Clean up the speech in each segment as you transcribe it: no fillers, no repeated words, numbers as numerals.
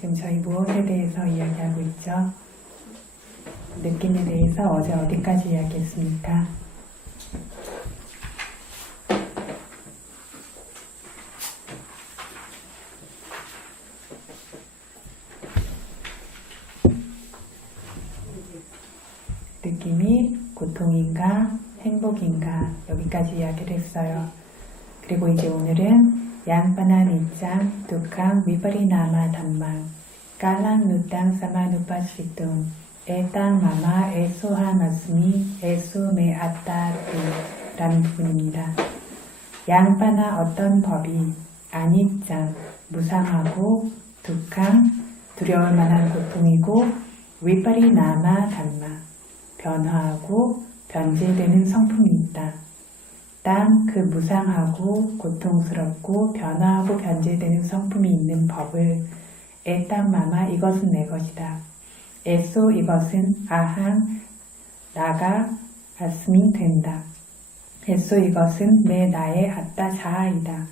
지금 저희 무엇에 대해서 이야기하고 있죠? 느낌에 대해서 어제 어디까지 이야기했습니까? 느낌이 고통인가 행복인가 여기까지 이야기를 했어요. 그리고 이제 오늘은 양파나 니짱, 두캉, 위바리나마 담망, 깔랑 누땅 사마 누빠시뚱, 에땅 마마 에소하 마스미 에소 메 아따르 라는 부분입니다. 양파나 어떤 법이 아니짱, 무상하고 두캉, 두려울 만한 고통이고 위바리나마 담마, 변화하고 변질되는 성품이 있다. 땅 그 무상하고 고통스럽고 변화하고 변질되는 성품이 있는 법을 에땅 마마 이것은 내 것이다. 에소 이것은 아항 나가 아스미 된다. 에소 이것은 내 나의 아따 자아이다.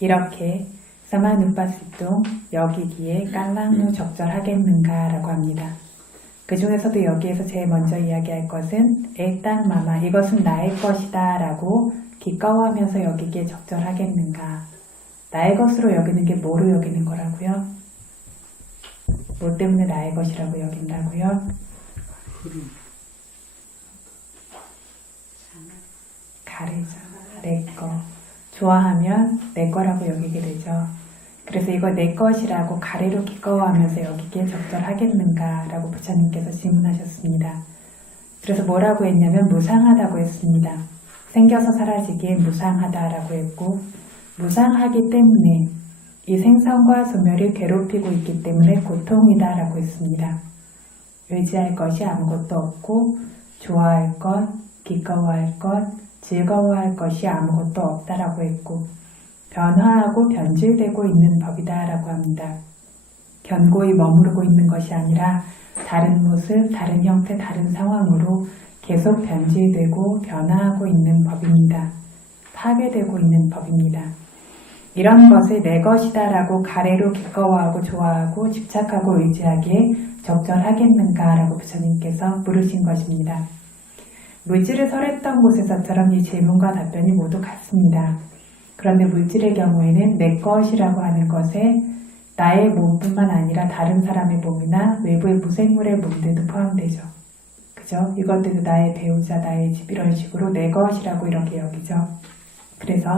이렇게 사마누빠시똥 여기기에 깔랑누 적절하겠는가 라고 합니다. 그 중에서도 여기에서 제일 먼저 이야기할 것은 에땅 마마 이것은 나의 것이다 라고 기꺼워하면서 여기기에 적절하겠는가. 나의 것으로 여기는 게 뭐로 여기는 거라고요? 뭐 때문에 나의 것이라고 여긴다고요? 가래죠. 내 거. 좋아하면 내 거라고 여기게 되죠. 그래서 이거 내 것이라고 가래로 기꺼워하면서 여기기에 적절하겠는가 라고 부처님께서 질문하셨습니다. 그래서 뭐라고 했냐면 무상하다고 했습니다. 생겨서 사라지기에 무상하다라고 했고 무상하기 때문에 이 생선과 소멸이 괴롭히고 있기 때문에 고통이다라고 했습니다. 의지할 것이 아무것도 없고 좋아할 것, 기꺼워할 것, 즐거워할 것이 아무것도 없다라고 했고 변화하고 변질되고 있는 법이다라고 합니다. 견고히 머무르고 있는 것이 아니라 다른 모습, 다른 형태, 다른 상황으로 계속 변질되고 변화하고 있는 법입니다. 파괴되고 있는 법입니다. 이런 것을 내 것이다 라고 가래로 기꺼워하고 좋아하고 집착하고 의지하기에 적절하겠는가 라고 부처님께서 물으신 것입니다. 물질을 설했던 곳에서처럼 이 질문과 답변이 모두 같습니다. 그런데 물질의 경우에는 내 것이라고 하는 것에 나의 몸뿐만 아니라 다른 사람의 몸이나 외부의 무생물의 몸들도 포함되죠. 그죠? 이것들도 나의 배우자, 나의 집 이런 식으로 내 것이라고 이렇게 여기죠. 그래서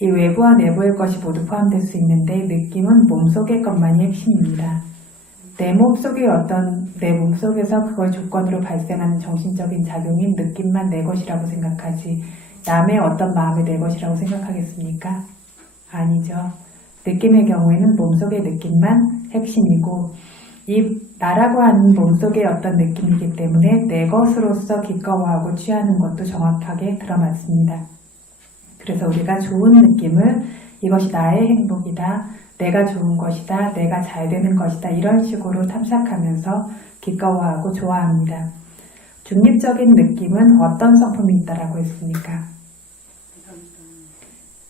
이 외부와 내부의 것이 모두 포함될 수 있는데 느낌은 몸속의 것만이 핵심입니다. 내 몸속에서 그걸 조건으로 발생하는 정신적인 작용인 느낌만 내 것이라고 생각하지 남의 어떤 마음이 내 것이라고 생각하겠습니까? 아니죠. 느낌의 경우에는 몸속의 느낌만 핵심이고 이 나라고 하는 몸속의 어떤 느낌이기 때문에 내 것으로서 기꺼워하고 취하는 것도 정확하게 들어맞습니다. 그래서 우리가 좋은 느낌을 이것이 나의 행복이다, 내가 좋은 것이다, 내가 잘 되는 것이다 이런 식으로 탐색하면서 기꺼워하고 좋아합니다. 중립적인 느낌은 어떤 성품이 있다라고 했습니까?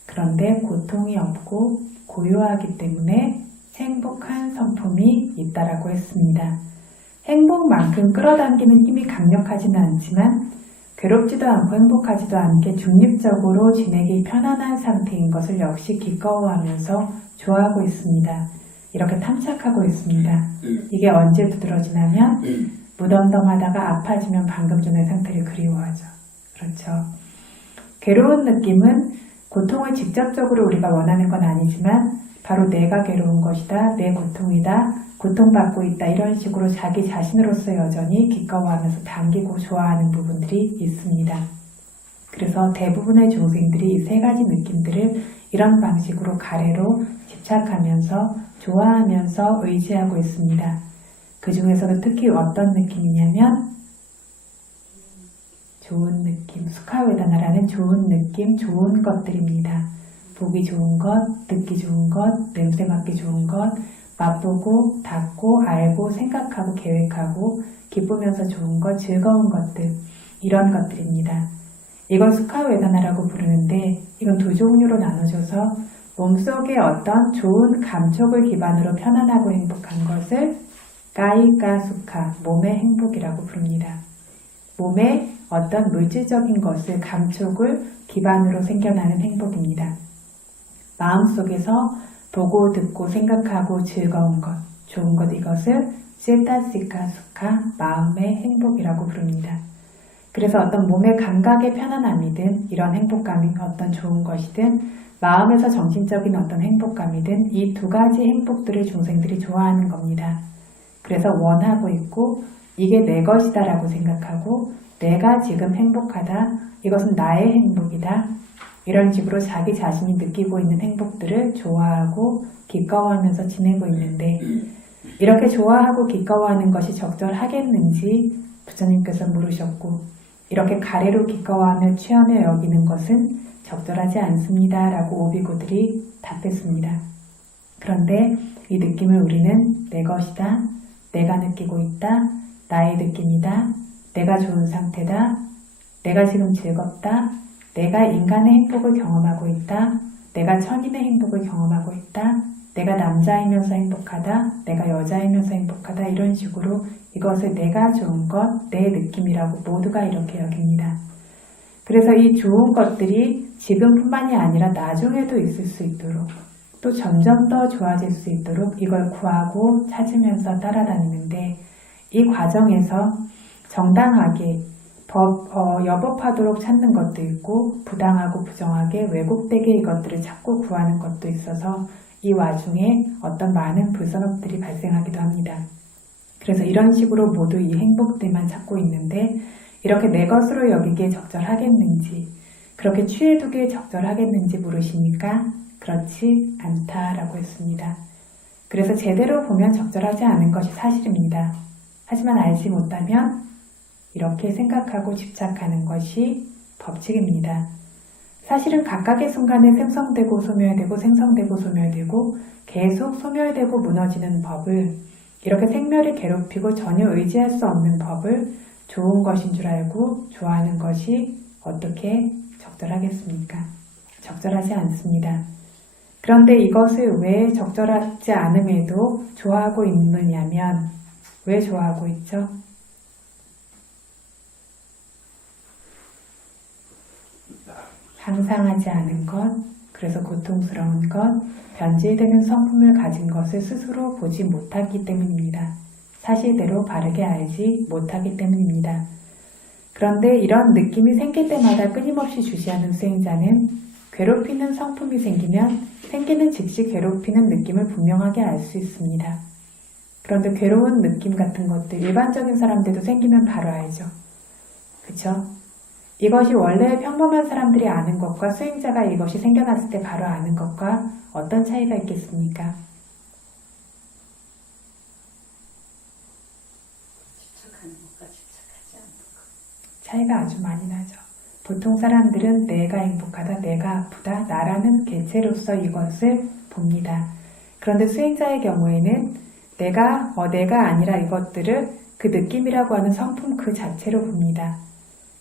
그런데 고통이 없고 고요하기 때문에 행복한 성품이 있다라고 했습니다. 행복만큼 끌어당기는 힘이 강력하지는 않지만 괴롭지도 않고 행복하지도 않게 중립적으로 지내기 편안한 상태인 것을 역시 기꺼워하면서 좋아하고 있습니다. 이렇게 탐색하고 있습니다. 이게 언제 두드러지냐면 무덤덤하다가 아파지면 방금 전의 상태를 그리워하죠. 그렇죠. 괴로운 느낌은 고통을 직접적으로 우리가 원하는 건 아니지만 바로 내가 괴로운 것이다, 내 고통이다, 고통받고 있다 이런 식으로 자기 자신으로서 여전히 기꺼워하면서 당기고 좋아하는 부분들이 있습니다. 그래서 대부분의 중생들이 이 세 가지 느낌들을 이런 방식으로 가래로 집착하면서 좋아하면서 의지하고 있습니다. 그 중에서도 특히 어떤 느낌이냐면 좋은 느낌, 수카웨다나라는 좋은 느낌, 좋은 것들입니다. 보기 좋은 것, 듣기 좋은 것, 냄새 맡기 좋은 것, 맛보고, 닿고, 알고, 생각하고, 계획하고, 기쁘면서 좋은 것, 즐거운 것들 이런 것들입니다. 이걸 수카웨다나라고 부르는데 이건 두 종류로 나눠져서 몸속의 어떤 좋은 감촉을 기반으로 편안하고 행복한 것을 까이까 수카, 몸의 행복이라고 부릅니다. 몸에 어떤 물질적인 것을 감촉을 기반으로 생겨나는 행복입니다. 마음속에서 보고 듣고 생각하고 즐거운 것, 좋은 것 이것을 실타시카 수카, 마음의 행복이라고 부릅니다. 그래서 어떤 몸의 감각의 편안함이든 이런 행복감이 어떤 좋은 것이든 마음에서 정신적인 어떤 행복감이든 이 두 가지 행복들을 중생들이 좋아하는 겁니다. 그래서 원하고 있고 이게 내 것이다 라고 생각하고 내가 지금 행복하다, 이것은 나의 행복이다, 이런 식으로 자기 자신이 느끼고 있는 행복들을 좋아하고 기꺼워하면서 지내고 있는데 이렇게 좋아하고 기꺼워하는 것이 적절하겠는지 부처님께서 물으셨고 이렇게 가래로 기꺼워하며 취하며 여기는 것은 적절하지 않습니다 라고 오비고들이 답했습니다. 그런데 이 느낌을 우리는 내 것이다, 내가 느끼고 있다, 나의 느낌이다, 내가 좋은 상태다, 내가 지금 즐겁다, 내가 인간의 행복을 경험하고 있다, 내가 천인의 행복을 경험하고 있다, 내가 남자이면서 행복하다, 내가 여자이면서 행복하다, 이런 식으로 이것을 내가 좋은 것, 내 느낌이라고 모두가 이렇게 여깁니다. 그래서 이 좋은 것들이 지금뿐만이 아니라 나중에도 있을 수 있도록 또 점점 더 좋아질 수 있도록 이걸 구하고 찾으면서 따라다니는데 이 과정에서 정당하게 여법하도록 찾는 것도 있고 부당하고 부정하게 왜곡되게 이것들을 찾고 구하는 것도 있어서 이 와중에 어떤 많은 불선업들이 발생하기도 합니다. 그래서 이런 식으로 모두 이 행복들만 찾고 있는데 이렇게 내 것으로 여기기에 적절하겠는지 그렇게 취해두기에 적절하겠는지 물으시니까 그렇지 않다라고 했습니다. 그래서 제대로 보면 적절하지 않은 것이 사실입니다. 하지만 알지 못하면 이렇게 생각하고 집착하는 것이 법칙입니다. 사실은 각각의 순간에 생성되고 소멸되고 생성되고 소멸되고 계속 소멸되고 무너지는 법을 이렇게 생멸이 괴롭히고 전혀 의지할 수 없는 법을 좋은 것인 줄 알고 좋아하는 것이 어떻게 적절하겠습니까? 적절하지 않습니다. 그런데 이것을 왜 적절하지 않음에도 좋아하고 있느냐면 왜 좋아하고 있죠? 항상하지 않은 것, 그래서 고통스러운 것, 변질되는 성품을 가진 것을 스스로 보지 못하기 때문입니다. 사실대로 바르게 알지 못하기 때문입니다. 그런데 이런 느낌이 생길 때마다 끊임없이 주시하는 수행자는 괴롭히는 성품이 생기면 생기는 즉시 괴롭히는 느낌을 분명하게 알 수 있습니다. 그런데 괴로운 느낌 같은 것들 일반적인 사람들도 생기면 바로 알죠. 그쵸? 이것이 원래 평범한 사람들이 아는 것과 수행자가 이것이 생겨났을 때 바로 아는 것과 어떤 차이가 있겠습니까? 집착하는 것과 집착하지 않는 것. 차이가 아주 많이 나죠. 보통 사람들은 내가 행복하다, 내가 아프다, 나라는 개체로서 이것을 봅니다. 그런데 수행자의 경우에는 내가 아니라 이것들을 그 느낌이라고 하는 성품 그 자체로 봅니다.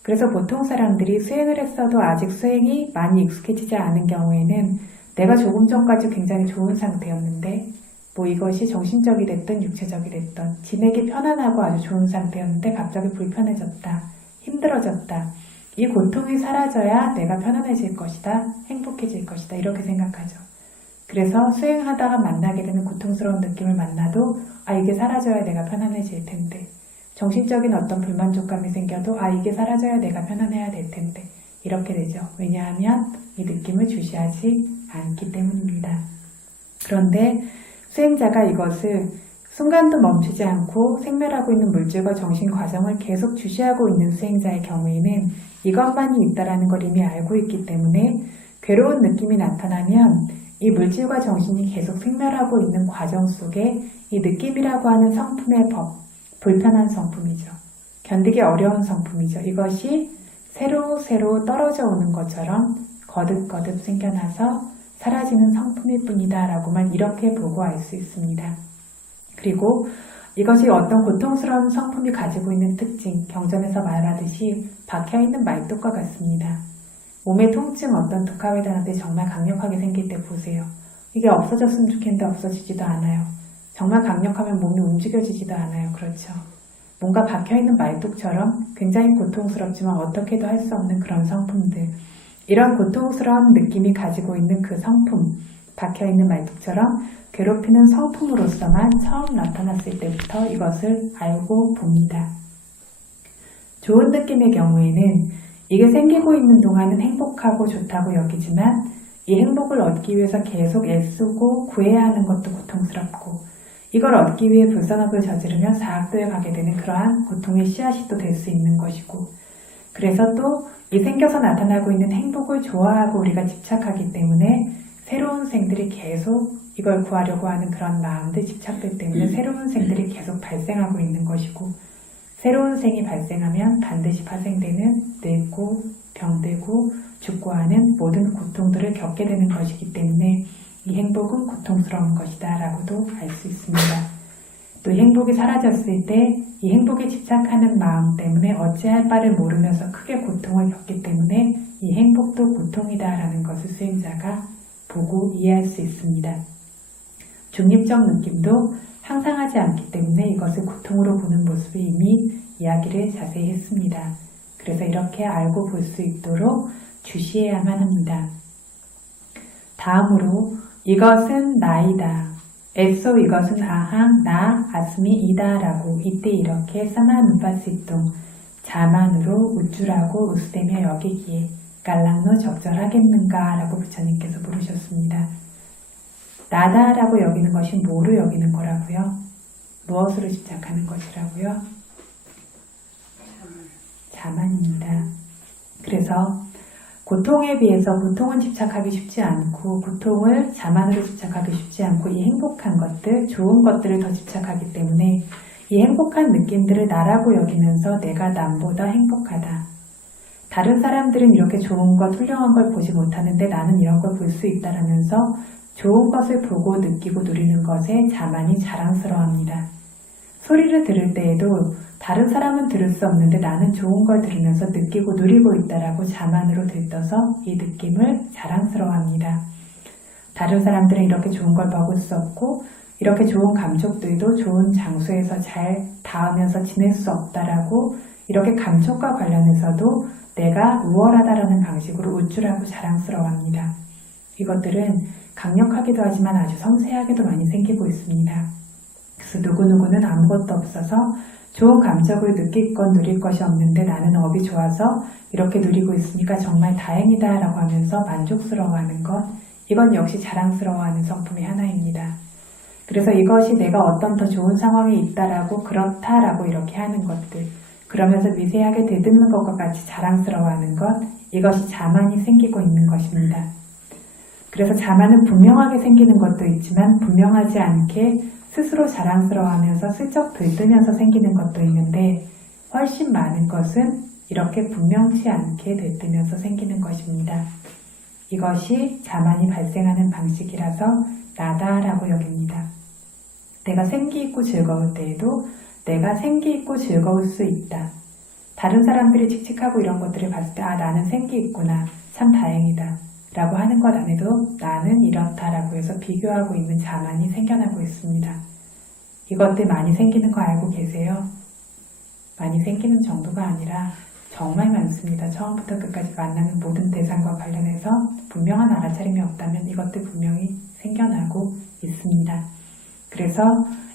그래서 보통 사람들이 수행을 했어도 아직 수행이 많이 익숙해지지 않은 경우에는 내가 조금 전까지 굉장히 좋은 상태였는데 이것이 정신적이 됐든 육체적이 됐든 지내기 편안하고 아주 좋은 상태였는데 갑자기 불편해졌다, 힘들어졌다, 이 고통이 사라져야 내가 편안해질 것이다, 행복해질 것이다 이렇게 생각하죠. 그래서 수행하다가 만나게 되는 고통스러운 느낌을 만나도 이게 사라져야 내가 편안해질 텐데 정신적인 어떤 불만족감이 생겨도 이게 사라져야 내가 편안해야 될 텐데 이렇게 되죠. 왜냐하면 이 느낌을 주시하지 않기 때문입니다. 그런데 수행자가 이것을 순간도 멈추지 않고 생멸하고 있는 물질과 정신 과정을 계속 주시하고 있는 수행자의 경우에는 이것만이 있다라는 걸 이미 알고 있기 때문에 괴로운 느낌이 나타나면 이 물질과 정신이 계속 생멸하고 있는 과정 속에 이 느낌이라고 하는 성품의 법, 불편한 성품이죠. 견디기 어려운 성품이죠. 이것이 새로 떨어져 오는 것처럼 거듭거듭 생겨나서 사라지는 성품일 뿐이다 라고만 이렇게 보고 알 수 있습니다. 그리고 이것이 어떤 고통스러운 성품이 가지고 있는 특징, 경전에서 말하듯이 박혀있는 말뚝과 같습니다. 몸의 통증 어떤 독하회담한테 정말 강력하게 생길 때 보세요. 이게 없어졌으면 좋겠는데 없어지지도 않아요. 정말 강력하면 몸이 움직여지지도 않아요. 그렇죠. 뭔가 박혀있는 말뚝처럼 굉장히 고통스럽지만 어떻게도 할 수 없는 그런 성품들. 이런 고통스러운 느낌이 가지고 있는 그 성품, 박혀있는 말뚝처럼 괴롭히는 성품으로서만 처음 나타났을 때부터 이것을 알고 봅니다. 좋은 느낌의 경우에는 이게 생기고 있는 동안은 행복하고 좋다고 여기지만 이 행복을 얻기 위해서 계속 애쓰고 구해야 하는 것도 고통스럽고 이걸 얻기 위해 불선업을 저지르면 사악도에 가게 되는 그러한 고통의 씨앗이 또 될 수 있는 것이고 그래서 또 이 생겨서 나타나고 있는 행복을 좋아하고 우리가 집착하기 때문에 새로운 생들이 계속 이걸 구하려고 하는 그런 마음들 집착들 때문에 새로운 생들이 계속 발생하고 있는 것이고 새로운 생이 발생하면 반드시 파생되는 늙고 병들고 죽고 하는 모든 고통들을 겪게 되는 것이기 때문에 이 행복은 고통스러운 것이다 라고도 알 수 있습니다. 또 이 행복이 사라졌을 때 이 행복에 집착하는 마음 때문에 어찌할 바를 모르면서 크게 고통을 겪기 때문에 이 행복도 고통이다 라는 것을 수행자가 보고 이해할 수 있습니다. 중립적 느낌도 항상하지 않기 때문에 이것을 고통으로 보는 모습을 이미 이야기를 자세히 했습니다. 그래서 이렇게 알고 볼 수 있도록 주시해야만 합니다. 다음으로 이것은 나이다. 애써 이것은 아항, 나, 아스미, 이다 라고 이때 이렇게 사마누파시동 자만으로 우쭐하고 우스대며 여기기에 깔랑노 적절하겠는가 라고 부처님께서 물으셨습니다. 나다 라고 여기는 것이 뭐로 여기는 거라고요? 무엇으로 집착하는 것이라고요? 자만입니다. 그래서 고통에 비해서 고통은 집착하기 쉽지 않고 고통을 자만으로 집착하기 쉽지 않고 이 행복한 것들, 좋은 것들을 더 집착하기 때문에 이 행복한 느낌들을 나라고 여기면서 내가 남보다 행복하다. 다른 사람들은 이렇게 좋은 것, 훌륭한 걸 보지 못하는데 나는 이런 걸 볼 수 있다라면서 좋은 것을 보고 느끼고 누리는 것에 자만이 자랑스러워합니다. 소리를 들을 때에도 다른 사람은 들을 수 없는데 나는 좋은 걸 들으면서 느끼고 누리고 있다라고 자만으로 들떠서 이 느낌을 자랑스러워합니다. 다른 사람들은 이렇게 좋은 걸 먹을 수 없고 이렇게 좋은 감촉들도 좋은 장소에서 잘 닿으면서 지낼 수 없다라고 이렇게 감촉과 관련해서도 내가 우월하다라는 방식으로 우쭐하고 자랑스러워합니다. 이것들은 강력하기도 하지만 아주 섬세하게도 많이 생기고 있습니다. 그래서 누구누구는 아무것도 없어서 좋은 감정을 느낄 것 누릴 것이 없는데 나는 업이 좋아서 이렇게 누리고 있으니까 정말 다행이다 라고 하면서 만족스러워하는 것, 이건 역시 자랑스러워하는 성품의 하나입니다. 그래서 이것이 내가 어떤 더 좋은 상황에 있다라고 그렇다라고 이렇게 하는 것들, 그러면서 미세하게 되듬는 것과 같이 자랑스러워하는 것, 이것이 자만이 생기고 있는 것입니다. 그래서 자만은 분명하게 생기는 것도 있지만 분명하지 않게 스스로 자랑스러워하면서 슬쩍 들뜨면서 생기는 것도 있는데 훨씬 많은 것은 이렇게 분명치 않게 들뜨면서 생기는 것입니다. 이것이 자만이 발생하는 방식이라서 나다라고 여깁니다. 내가 생기있고 즐거울 때에도 내가 생기있고 즐거울 수 있다. 다른 사람들이 칙칙하고 이런 것들을 봤을 때 나는 생기있구나, 참 다행이다 라고 하는 것 안에도 나는 이렇다라고 해서 비교하고 있는 자만이 생겨나고 있습니다. 이것들 많이 생기는 거 알고 계세요? 많이 생기는 정도가 아니라 정말 많습니다. 처음부터 끝까지 만나는 모든 대상과 관련해서 분명한 알아차림이 없다면 이것들 분명히 생겨나고 있습니다. 그래서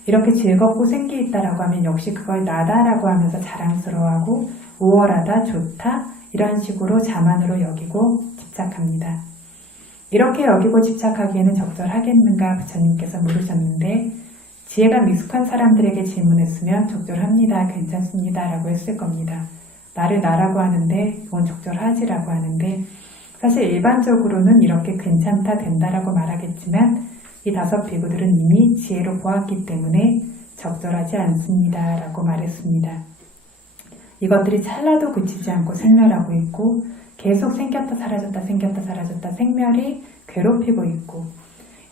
이렇게 즐겁고 생기있다라고 하면 역시 그걸 나다라고 하면서 자랑스러워하고 우월하다, 좋다 이런 식으로 자만으로 여기고 집착합니다. 이렇게 여기고 집착하기에는 적절하겠는가 부처님께서 물으셨는데 지혜가 미숙한 사람들에게 질문했으면 적절합니다, 괜찮습니다 라고 했을 겁니다. 나를 나라고 하는데 이건 적절하지라고 하는데 사실 일반적으로는 이렇게 괜찮다, 된다라고 말하겠지만 이 5 비구들은 이미 지혜로 보았기 때문에 적절하지 않습니다 라고 말했습니다. 이것들이 찰나도 그치지 않고 생멸하고 있고 계속 생겼다 사라졌다 생겼다 사라졌다 생멸이 괴롭히고 있고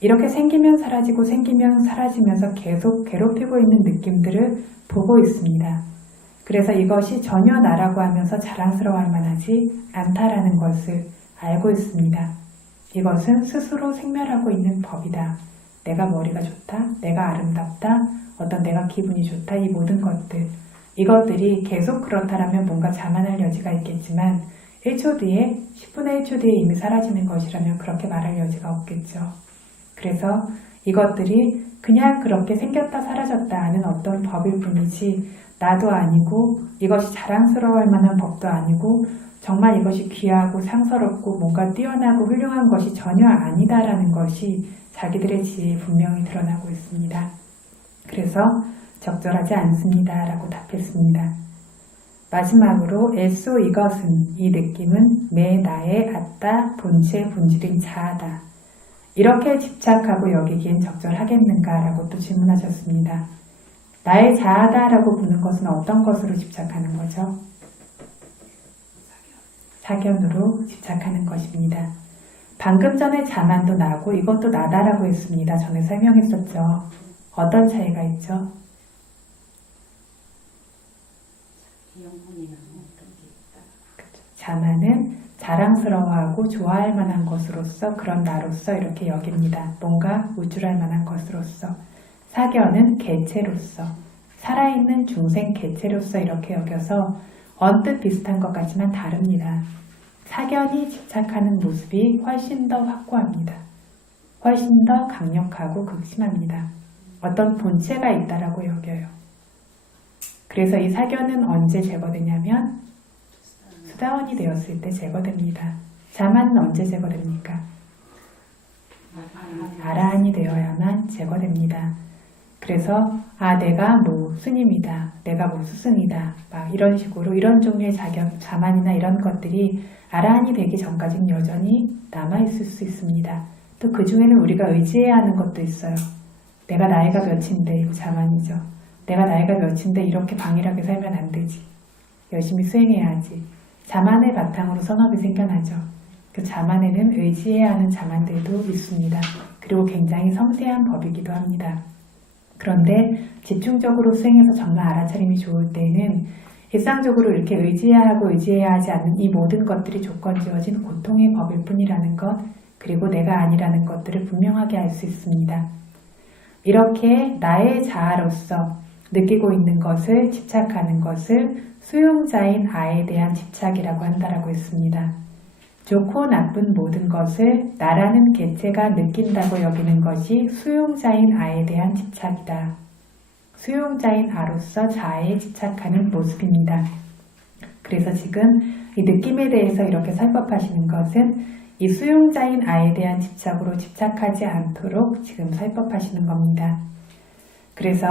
이렇게 생기면 사라지고 생기면 사라지면서 계속 괴롭히고 있는 느낌들을 보고 있습니다. 그래서 이것이 전혀 나라고 하면서 자랑스러워할 만하지 않다라는 것을 알고 있습니다. 이것은 스스로 생멸하고 있는 법이다. 내가 머리가 좋다, 내가 아름답다, 어떤 내가 기분이 좋다, 이 모든 것들. 이것들이 계속 그렇다라면 뭔가 자만할 여지가 있겠지만 1초 뒤에, 10분의 1초 뒤에 이미 사라지는 것이라면 그렇게 말할 여지가 없겠죠. 그래서 이것들이 그냥 그렇게 생겼다 사라졌다 하는 어떤 법일 뿐이지 나도 아니고 이것이 자랑스러워할 만한 법도 아니고 정말 이것이 귀하고 상서롭고 뭔가 뛰어나고 훌륭한 것이 전혀 아니다라는 것이 자기들의 지혜에 분명히 드러나고 있습니다. 그래서 적절하지 않습니다 라고 답했습니다. 마지막으로 애써 이것은, 이 느낌은 내 나의 아따 본체 본질인 자아다. 이렇게 집착하고 여기기엔 적절하겠는가 라고 또 질문하셨습니다. 나의 자아다 라고 보는 것은 어떤 것으로 집착하는 거죠? 사견으로 집착하는 것입니다. 방금 전에 자만도 나고 이것도 나다라고 했습니다. 전에 설명했었죠. 어떤 차이가 있죠? 영혼이나 어떤 게 있다. 자만은 자랑스러워하고 좋아할 만한 것으로서 그런 나로서 이렇게 여깁니다. 뭔가 우쭐할 만한 것으로서. 사견은 개체로서, 살아있는 중생 개체로서 이렇게 여겨서 언뜻 비슷한 것 같지만 다릅니다. 사견이 집착하는 모습이 훨씬 더 확고합니다. 훨씬 더 강력하고 극심합니다. 어떤 본체가 있다라고 여겨요. 그래서 이 사견은 언제 제거되냐면 수다원이 되었을 때 제거됩니다. 자만은 언제 제거됩니까? 아라한이 되어야만 제거됩니다. 그래서 내가 뭐 스님이다, 내가 뭐 스승이다, 막 이런 식으로 이런 종류의 자만이나 이런 것들이 아라한이 되기 전까지는 여전히 남아있을 수 있습니다. 또 그 중에는 우리가 의지해야 하는 것도 있어요. 내가 나이가 몇인데 이거 자만이죠. 내가 나이가 몇인데 이렇게 방일하게 살면 안 되지. 열심히 수행해야지. 자만을 바탕으로 선업이 생겨나죠. 그 자만에는 의지해야 하는 자만들도 있습니다. 그리고 굉장히 섬세한 법이기도 합니다. 그런데 집중적으로 수행해서 정말 알아차림이 좋을 때는 일상적으로 이렇게 의지해야 하고 의지해야 하지 않는 이 모든 것들이 조건지어진 고통의 법일 뿐이라는 것, 그리고 내가 아니라는 것들을 분명하게 알 수 있습니다. 이렇게 나의 자아로서 느끼고 있는 것을 집착하는 것을 수용자인 아에 대한 집착이라고 한다라고 했습니다. 좋고 나쁜 모든 것을 나라는 개체가 느낀다고 여기는 것이 수용자인 아에 대한 집착이다. 수용자인 아로서 자아에 집착하는 모습입니다. 그래서 지금 이 느낌에 대해서 이렇게 설법하시는 것은 이 수용자인 아에 대한 집착으로 집착하지 않도록 지금 설법하시는 겁니다. 그래서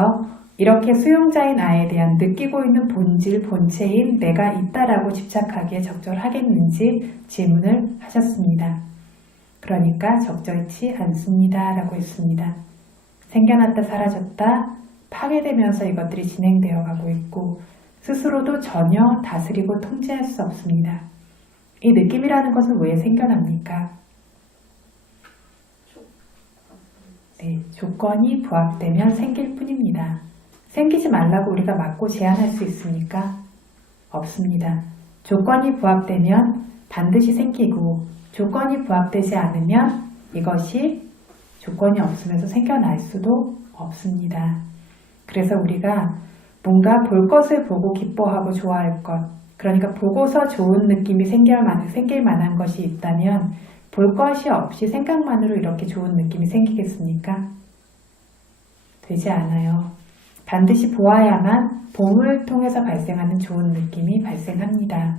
이렇게 수용자인 아에 대한 느끼고 있는 본질, 본체인 내가 있다라고 집착하기에 적절하겠는지 질문을 하셨습니다. 그러니까 적절치 않습니다 라고 했습니다. 생겨났다 사라졌다 파괴되면서 이것들이 진행되어 가고 있고 스스로도 전혀 다스리고 통제할 수 없습니다. 이 느낌이라는 것은 왜 생겨납니까? 네, 조건이 부합되면 생길 뿐입니다. 생기지 말라고 우리가 막고 제한할 수 있습니까? 없습니다. 조건이 부합되면 반드시 생기고 조건이 부합되지 않으면 이것이 조건이 없으면서 생겨날 수도 없습니다. 그래서 우리가 뭔가 볼 것을 보고 기뻐하고 좋아할 것, 그러니까 보고서 좋은 느낌이 생길 만한 것이 있다면 볼 것이 없이 생각만으로 이렇게 좋은 느낌이 생기겠습니까? 되지 않아요. 반드시 보아야만 봄을 통해서 발생하는 좋은 느낌이 발생합니다.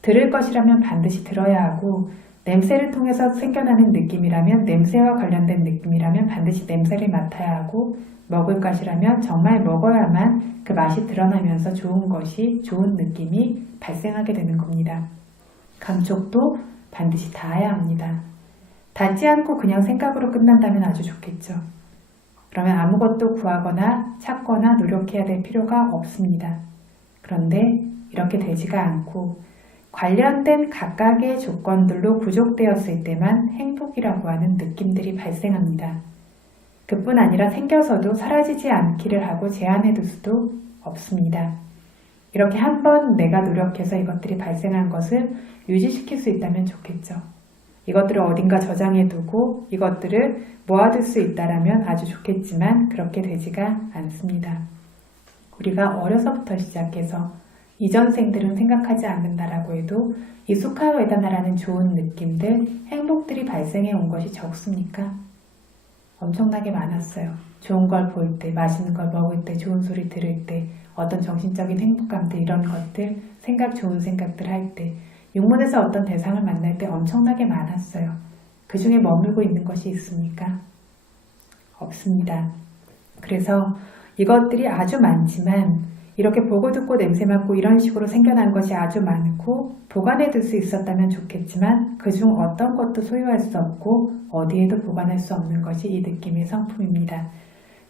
들을 것이라면 반드시 들어야 하고 냄새를 통해서 생겨나는 느낌이라면 냄새와 관련된 느낌이라면 반드시 냄새를 맡아야 하고 먹을 것이라면 정말 먹어야만 그 맛이 드러나면서 좋은 것이 좋은 느낌이 발생하게 되는 겁니다. 감촉도 반드시 닿아야 합니다. 닿지 않고 그냥 생각으로 끝난다면 아주 좋겠죠. 그러면 아무것도 구하거나 찾거나 노력해야 될 필요가 없습니다. 그런데 이렇게 되지가 않고 관련된 각각의 조건들로 부족되었을 때만 행복이라고 하는 느낌들이 발생합니다. 그뿐 아니라 생겨서도 사라지지 않기를 하고 제한해둘 수도 없습니다. 이렇게 한번 내가 노력해서 이것들이 발생한 것을 유지시킬 수 있다면 좋겠죠. 이것들을 어딘가 저장해 두고 이것들을 모아둘 수 있다라면 아주 좋겠지만 그렇게 되지가 않습니다. 우리가 어려서부터 시작해서 이전생들은 생각하지 않는다라고 해도 이 수카웨다나라는 좋은 느낌들, 행복들이 발생해 온 것이 적습니까? 엄청나게 많았어요. 좋은 걸 볼 때, 맛있는 걸 먹을 때, 좋은 소리 들을 때, 어떤 정신적인 행복감들 이런 것들, 좋은 생각들 할 때, 육문에서 어떤 대상을 만날 때 엄청나게 많았어요. 그 중에 머물고 있는 것이 있습니까? 없습니다. 그래서 이것들이 아주 많지만 이렇게 보고 듣고 냄새 맡고 이런 식으로 생겨난 것이 아주 많고 보관해 둘 수 있었다면 좋겠지만 그중 어떤 것도 소유할 수 없고 어디에도 보관할 수 없는 것이 이 느낌의 성품입니다.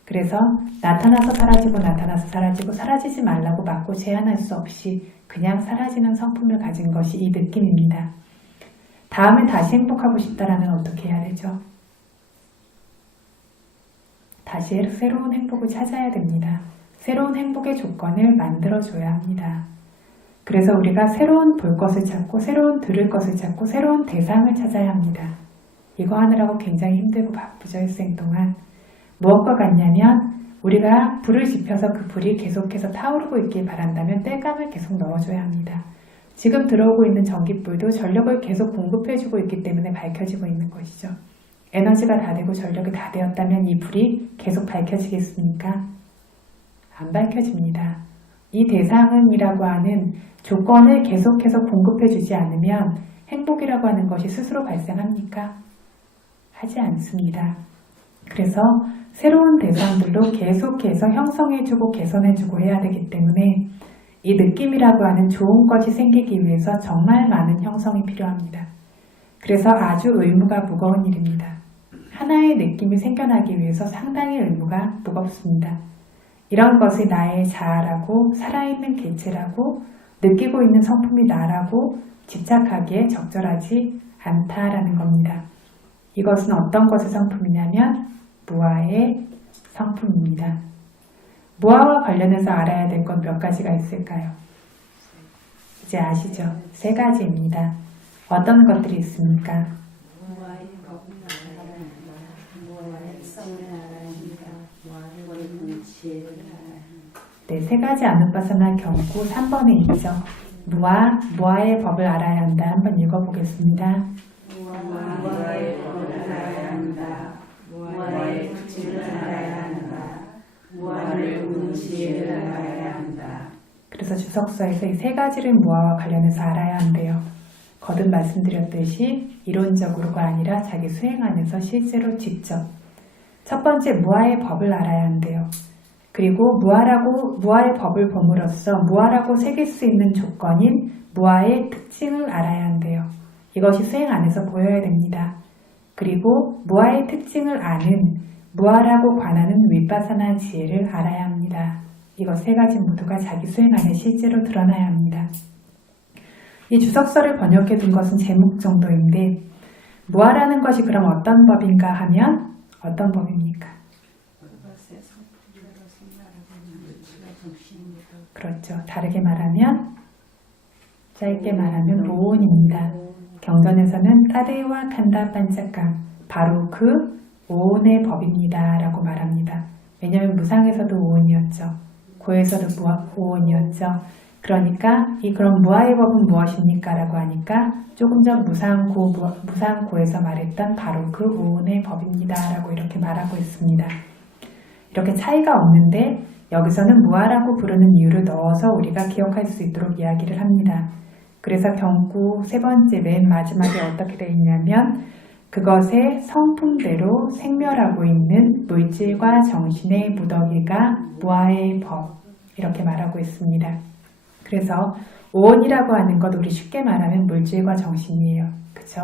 그래서 나타나서 사라지고 나타나서 사라지고 사라지지 말라고 막고 제한할 수 없이 그냥 사라지는 성품을 가진 것이 이 느낌입니다. 다음에 다시 행복하고 싶다라면 어떻게 해야 되죠? 다시 새로운 행복을 찾아야 됩니다. 새로운 행복의 조건을 만들어줘야 합니다. 그래서 우리가 새로운 볼 것을 찾고 새로운 들을 것을 찾고 새로운 대상을 찾아야 합니다. 이거 하느라고 굉장히 힘들고 바쁘죠. 일생 동안. 무엇과 같냐면 우리가 불을 지펴서 그 불이 계속해서 타오르고 있길 바란다면 땔감을 계속 넣어줘야 합니다. 지금 들어오고 있는 전기불도 전력을 계속 공급해주고 있기 때문에 밝혀지고 있는 것이죠. 에너지가 다 되고 전력이 다 되었다면 이 불이 계속 밝혀지겠습니까? 안 밝혀집니다. 이 대상이라고 하는 조건을 계속해서 공급해주지 않으면 행복이라고 하는 것이 스스로 발생합니까? 하지 않습니다. 그래서 새로운 대상들로 계속해서 형성해주고 개선해주고 해야 되기 때문에 이 느낌이라고 하는 좋은 것이 생기기 위해서 정말 많은 형성이 필요합니다. 그래서 아주 의무가 무거운 일입니다. 하나의 느낌이 생겨나기 위해서 상당히 의무가 무겁습니다. 이런 것이 나의 자아라고 살아있는 개체라고 느끼고 있는 성품이 나라고 집착하기에 적절하지 않다라는 겁니다. 이것은 어떤 것의 성품이냐면 무아의 성품입니다. 무아와 관련해서 알아야 될 건 몇 가지가 있을까요? 이제 아시죠? 3가지입니다. 어떤 것들이 있습니까? 무아의 법을 알아야 한다. 무아의 성을 알아야 한다. 무아의 지혜를 알아야 한다. 네, 3가지 아누파사나 경구 3번에 있죠. 무아의 법을 알아야 한다. 한번 읽어보겠습니다. 무아의 법을 알아야 한다. 무아의 특징을 알아야 한다. 무아를 우는 지혜를 알아야 한다. 그래서 주석서에서 이 3가지를 무아와 관련해서 알아야 한대요. 거듭 말씀드렸듯이 이론적으로가 아니라 자기 수행 안에서 실제로 직접. 첫 번째 무아의 법을 알아야 한대요. 그리고 무아의 법을 봄으로써 무아라고 새길 수 있는 조건인 무아의 특징을 알아야 한대요. 이것이 수행 안에서 보여야 됩니다. 그리고 무아의 특징을 아는 무아라고 관하는 윗바사나 지혜를 알아야 합니다. 이것 3가지 모두가 자기 수행 안에 실제로 드러나야 합니다. 이 주석서를 번역해 둔 것은 제목 정도인데 무아라는 것이 그럼 어떤 법인가 하면 어떤 법입니까? 그렇죠. 다르게 말하면 짧게 말하면 오온입니다. 경전에서는 따데와 칸다 반짝감 바로 그 오온의 법입니다 라고 말합니다. 왜냐하면 무상에서도 오온이었죠. 고에서도 오온이었죠. 그러니까 그럼 무아의 법은 무엇입니까? 라고 하니까 조금 전 무상고에서 말했던 바로 그 오온의 법입니다 라고 이렇게 말하고 있습니다. 이렇게 차이가 없는데 여기서는 무아라고 부르는 이유를 넣어서 우리가 기억할 수 있도록 이야기를 합니다. 그래서 경구 3번째 맨 마지막에 어떻게 되어 있냐면 그것의 성품대로 생멸하고 있는 물질과 정신의 무더기가 무아의 법 이렇게 말하고 있습니다. 그래서 오온이라고 하는 것 우리 쉽게 말하면 물질과 정신이에요. 그쵸?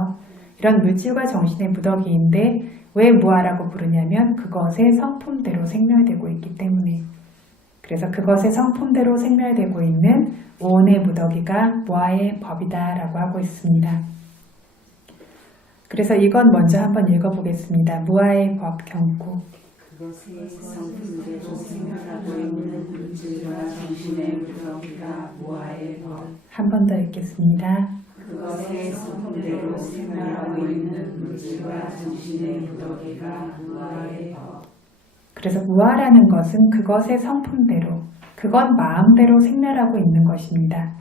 이런 물질과 정신의 무더기인데 왜 무아라고 부르냐면 그것의 성품대로 생멸되고 있기 때문에 그래서 그것의 성품대로 생멸되고 있는 오온의 무더기가 무아의 법이다 라고 하고 있습니다. 그래서 이건 먼저 한번 읽어보겠습니다. 무아의 법 경구. 그것의 성품대로 생각하고 있는 물질과 정신의 무더기가 무아의 법. 한 번 더 읽겠습니다. 그것의 성품대로 생활하고 있는 물질과 정신의 무더기가 무아의 법. 그래서 무아라는 것은 그것의 성품대로, 그건 마음대로 생멸하고 있는 것입니다.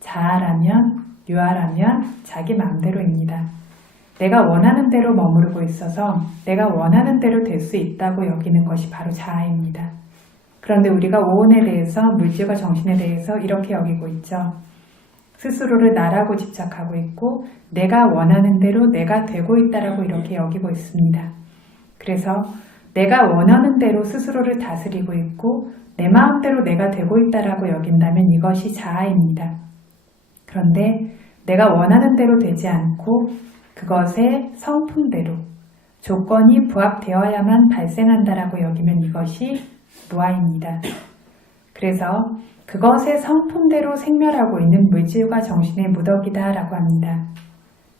자아라면, 유아라면 자기 마음대로입니다. 내가 원하는 대로 머무르고 있어서 내가 원하는 대로 될 수 있다고 여기는 것이 바로 자아입니다. 그런데 우리가 오온에 대해서, 물질과 정신에 대해서 이렇게 여기고 있죠. 스스로를 나라고 집착하고 있고 내가 원하는 대로 내가 되고 있다라고 이렇게 여기고 있습니다. 그래서 내가 원하는 대로 스스로를 다스리고 있고 내 마음대로 내가 되고 있다라고 여긴다면 이것이 자아입니다. 그런데 내가 원하는 대로 되지 않고 그것의 성품대로 조건이 부합되어야만 발생한다라고 여기면 이것이 무아입니다. 그래서 그것의 성품대로 생멸하고 있는 물질과 정신의 무더기다라고 합니다.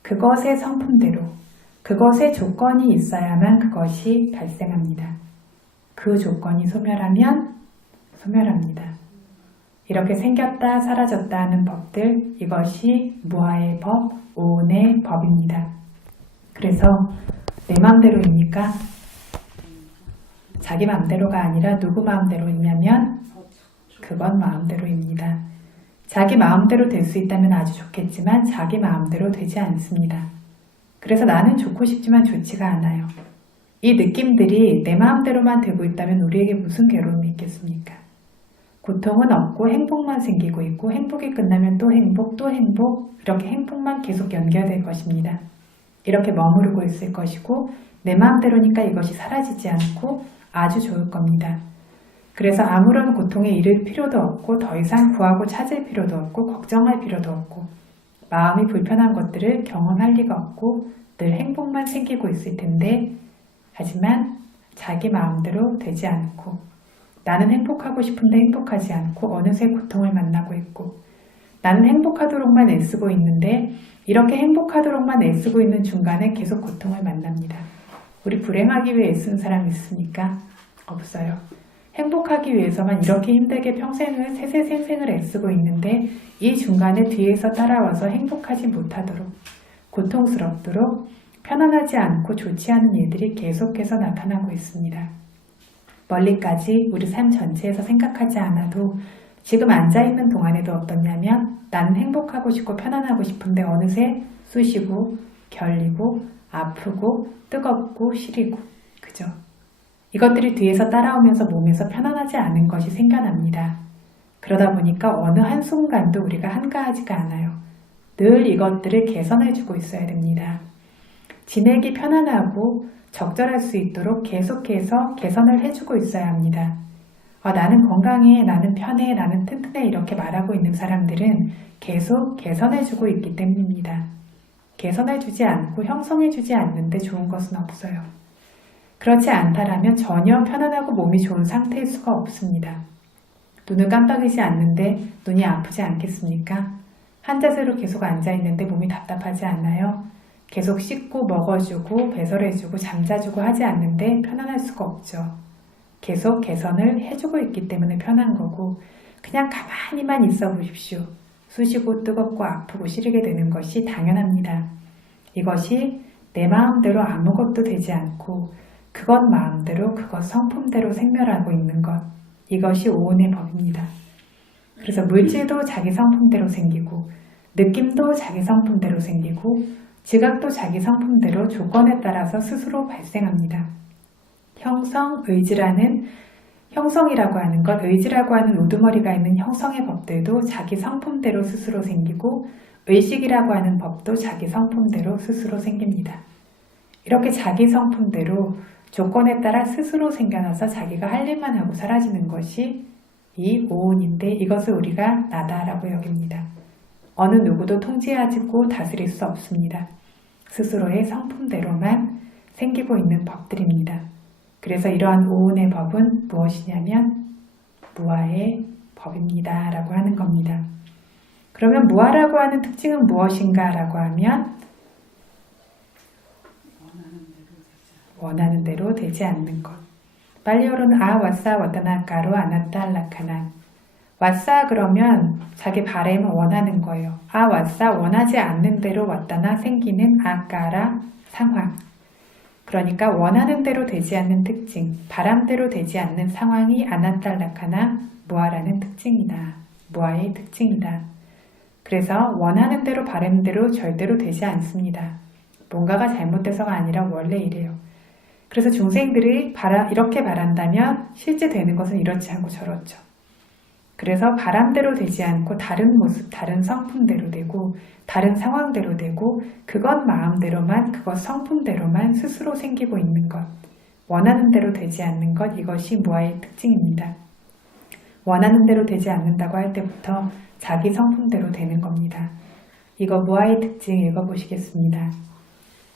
그것의 성품대로, 그것의 조건이 있어야만 그것이 발생합니다. 그 조건이 소멸하면 소멸합니다. 이렇게 생겼다 사라졌다 하는 법들, 이것이 무아의 법, 오온의 법입니다. 그래서 내 마음대로입니까? 자기 마음대로가 아니라 누구 마음대로이냐면 그건 마음대로입니다. 자기 마음대로 될 수 있다면 아주 좋겠지만 자기 마음대로 되지 않습니다. 그래서 나는 좋고 싶지만 좋지가 않아요. 이 느낌들이 내 마음대로만 되고 있다면 우리에게 무슨 괴로움이 있겠습니까? 고통은 없고 행복만 생기고 있고 행복이 끝나면 또 행복, 또 행복, 이렇게 행복만 계속 연결될 것입니다. 이렇게 머무르고 있을 것이고 내 마음대로니까 이것이 사라지지 않고 아주 좋을 겁니다. 그래서 아무런 고통에 이를 필요도 없고 더 이상 구하고 찾을 필요도 없고 걱정할 필요도 없고 마음이 불편한 것들을 경험할 리가 없고 늘 행복만 생기고 있을 텐데 하지만 자기 마음대로 되지 않고 나는 행복하고 싶은데 행복하지 않고 어느새 고통을 만나고 있고 나는 행복하도록만 애쓰고 있는데 이렇게 행복하도록만 애쓰고 있는 중간에 계속 고통을 만납니다. 우리 불행하기 위해 애쓴 사람 있습니까? 없어요. 행복하기 위해서만 이렇게 힘들게 평생을 세세생생을 애쓰고 있는데 이 중간에 뒤에서 따라와서 행복하지 못하도록 고통스럽도록 편안하지 않고 좋지 않은 일들이 계속해서 나타나고 있습니다. 멀리까지 우리 삶 전체에서 생각하지 않아도 지금 앉아있는 동안에도 어떻냐면 나는 행복하고 싶고 편안하고 싶은데 어느새 쑤시고 결리고 아프고 뜨겁고 시리고 그죠? 이것들이 뒤에서 따라오면서 몸에서 편안하지 않은 것이 생겨납니다. 그러다 보니까 어느 한순간도 우리가 한가하지가 않아요. 늘 이것들을 개선해주고 있어야 됩니다. 지내기 편안하고 적절할 수 있도록 계속해서 개선을 해주고 있어야 합니다. 나는 건강해, 나는 편해, 나는 튼튼해 이렇게 말하고 있는 사람들은 계속 개선해주고 있기 때문입니다. 개선해주지 않고 형성해주지 않는데 좋은 것은 없어요. 그렇지 않다라면 전혀 편안하고 몸이 좋은 상태일 수가 없습니다. 눈을 깜빡이지 않는데 눈이 아프지 않겠습니까? 한 자세로 계속 앉아있는데 몸이 답답하지 않나요? 계속 씻고 먹어주고 배설해주고 잠자주고 하지 않는데 편안할 수가 없죠. 계속 개선을 해주고 있기 때문에 편한 거고 그냥 가만히만 있어 보십시오. 쑤시고 뜨겁고 아프고 시리게 되는 것이 당연합니다. 이것이 내 마음대로 아무것도 되지 않고 그것 마음대로 그것 성품대로 생멸하고 있는 것 이것이 오온의 법입니다. 그래서 물질도 자기 성품대로 생기고 느낌도 자기 성품대로 생기고 지각도 자기 성품대로 조건에 따라서 스스로 발생합니다. 형성이라고 하는 것, 의지라고 하는 우두머리가 있는 형성의 법들도 자기 성품대로 스스로 생기고 의식이라고 하는 법도 자기 성품대로 스스로 생깁니다. 이렇게 자기 성품대로 조건에 따라 스스로 생겨나서 자기가 할 일만 하고 사라지는 것이 이 오온인데 이것을 우리가 나다라고 여깁니다. 어느 누구도 통제하고 다스릴 수 없습니다. 스스로의 성품대로만 생기고 있는 법들입니다. 그래서 이러한 오온의 법은 무엇이냐면 무아의 법입니다 라고 하는 겁니다. 그러면 무아라고 하는 특징은 무엇인가 라고 하면 원하는 대로 되지 않는 것. 빨리어로는 와싸 와타나까로 아나타 알라카나 왔어 그러면 자기 바램을 원하는 거예요. 아 왔어 원하지 않는 대로 왔다나 생기는 아까라 상황. 그러니까 원하는 대로 되지 않는 특징, 바람대로 되지 않는 상황이 아나탈라카나 무아라는 특징이다. 무아의 특징이다. 그래서 원하는 대로 바람대로 절대로 되지 않습니다. 뭔가가 잘못돼서가 아니라 원래 이래요. 그래서 중생들이 이렇게 바란다면 실제 되는 것은 이렇지 않고 저렇죠. 그래서 바람대로 되지 않고 다른 모습, 다른 성품대로 되고 다른 상황대로 되고 그것 마음대로만, 그것 성품대로만 스스로 생기고 있는 것. 원하는 대로 되지 않는 것, 이것이 무아의 특징입니다. 원하는 대로 되지 않는다고 할 때부터 자기 성품대로 되는 겁니다. 이거 무아의 특징 읽어보시겠습니다.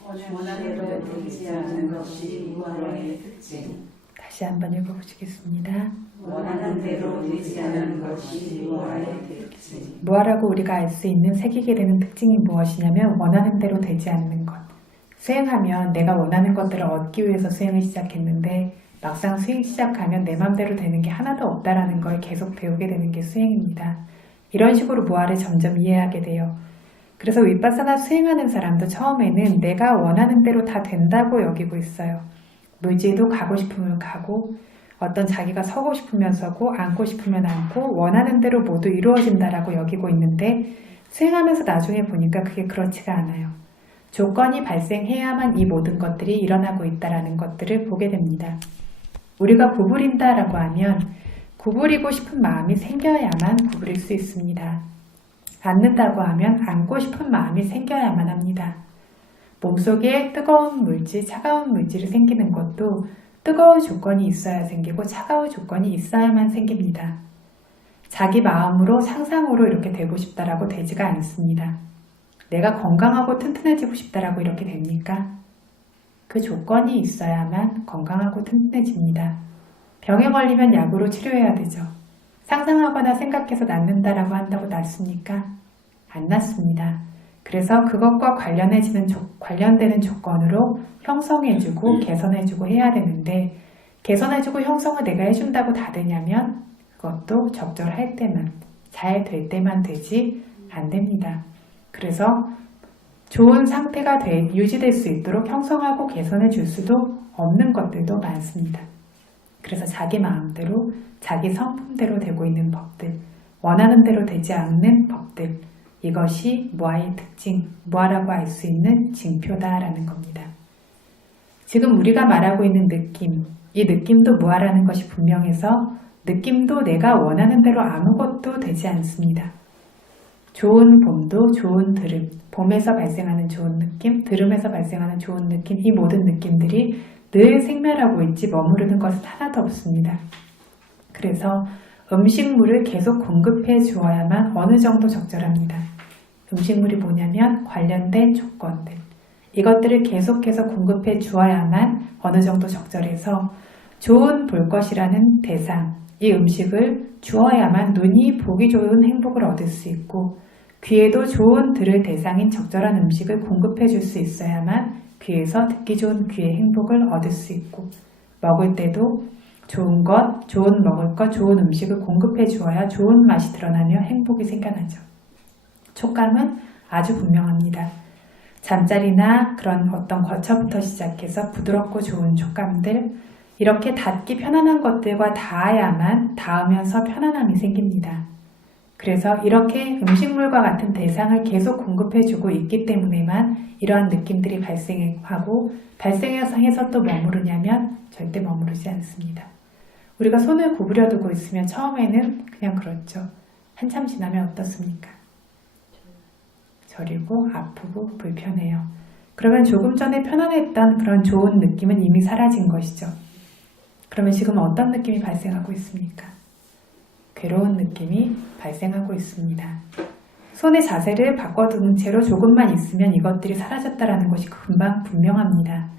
원하는 대로 되지 않는 것이 무아의 특징. 다시 한번 읽어보시겠습니다. 원하는 대로 되지 않는 것이 무아의 특징. 무아라고 우리가 알 수 있는 새기게 되는 특징이 무엇이냐면 원하는 대로 되지 않는 것. 수행하면 내가 원하는 것들을 얻기 위해서 수행을 시작했는데 막상 수행 시작하면 내 맘대로 되는 게 하나도 없다라는 걸 계속 배우게 되는 게 수행입니다. 이런 식으로 무아를 점점 이해하게 돼요. 그래서 윗바사나 수행하는 사람도 처음에는 내가 원하는 대로 다 된다고 여기고 있어요. 물질도 가고 싶으면 가고 어떤 자기가 서고 싶으면 서고 앉고 싶으면 앉고 원하는 대로 모두 이루어진다라고 여기고 있는데 수행하면서 나중에 보니까 그게 그렇지가 않아요. 조건이 발생해야만 이 모든 것들이 일어나고 있다라는 것들을 보게 됩니다. 우리가 구부린다라고 하면 구부리고 싶은 마음이 생겨야만 구부릴 수 있습니다. 앉는다고 하면 앉고 싶은 마음이 생겨야만 합니다. 몸속에 뜨거운 물질, 차가운 물질이 생기는 것도 뜨거운 조건이 있어야 생기고 차가운 조건이 있어야만 생깁니다. 자기 마음으로 상상으로 이렇게 되고 싶다라고 되지가 않습니다. 내가 건강하고 튼튼해지고 싶다라고 이렇게 됩니까? 그 조건이 있어야만 건강하고 튼튼해집니다. 병에 걸리면 약으로 치료해야 되죠. 상상하거나 생각해서 낫는다라고 한다고 낫습니까? 안 낫습니다. 그래서 그것과 관련되는 조건으로 형성해주고 개선해주고 해야 되는데 개선해주고 형성을 내가 해준다고 다 되냐면 그것도 적절할 때만, 잘 될 때만 되지 안 됩니다. 그래서 좋은 상태가 유지될 수 있도록 형성하고 개선해 줄 수도 없는 것들도 많습니다. 그래서 자기 마음대로, 자기 성품대로 되고 있는 법들, 원하는 대로 되지 않는 법들, 이것이 무아의 특징, 무아라고 할 수 있는 징표다라는 겁니다. 지금 우리가 말하고 있는 느낌, 이 느낌도 무아라는 것이 분명해서 느낌도 내가 원하는 대로 아무것도 되지 않습니다. 좋은 봄도 좋은 들음, 봄에서 발생하는 좋은 느낌, 들음에서 발생하는 좋은 느낌, 이 모든 느낌들이 늘 생멸하고 있지 머무르는 것은 하나도 없습니다. 그래서 음식물을 계속 공급해 주어야만 어느 정도 적절합니다. 음식물이 뭐냐면 관련된 조건들. 이것들을 계속해서 공급해 주어야만 어느 정도 적절해서 좋은 볼 것이라는 대상, 이 음식을 주어야만 눈이 보기 좋은 행복을 얻을 수 있고 귀에도 좋은 들을 대상인 적절한 음식을 공급해 줄 수 있어야만 귀에서 듣기 좋은 귀의 행복을 얻을 수 있고 먹을 때도 좋은 것, 좋은 먹을 것, 좋은 음식을 공급해 주어야 좋은 맛이 드러나며 행복이 생겨나죠. 촉감은 아주 분명합니다. 잠자리나 그런 어떤 거처부터 시작해서 부드럽고 좋은 촉감들, 이렇게 닿기 편안한 것들과 닿으면서 편안함이 생깁니다. 그래서 이렇게 음식물과 같은 대상을 계속 공급해주고 있기 때문에만 이러한 느낌들이 발생하고 발생해서 또 머무르냐면 절대 머무르지 않습니다. 우리가 손을 구부려 두고 있으면 처음에는 그냥 그렇죠. 한참 지나면 어떻습니까? 저리고 아프고 불편해요. 그러면 조금 전에 편안했던 그런 좋은 느낌은 이미 사라진 것이죠. 그러면 지금 어떤 느낌이 발생하고 있습니까? 괴로운 느낌이 발생하고 있습니다. 손의 자세를 바꿔둔 채로 조금만 있으면 이것들이 사라졌다는 것이 금방 분명합니다.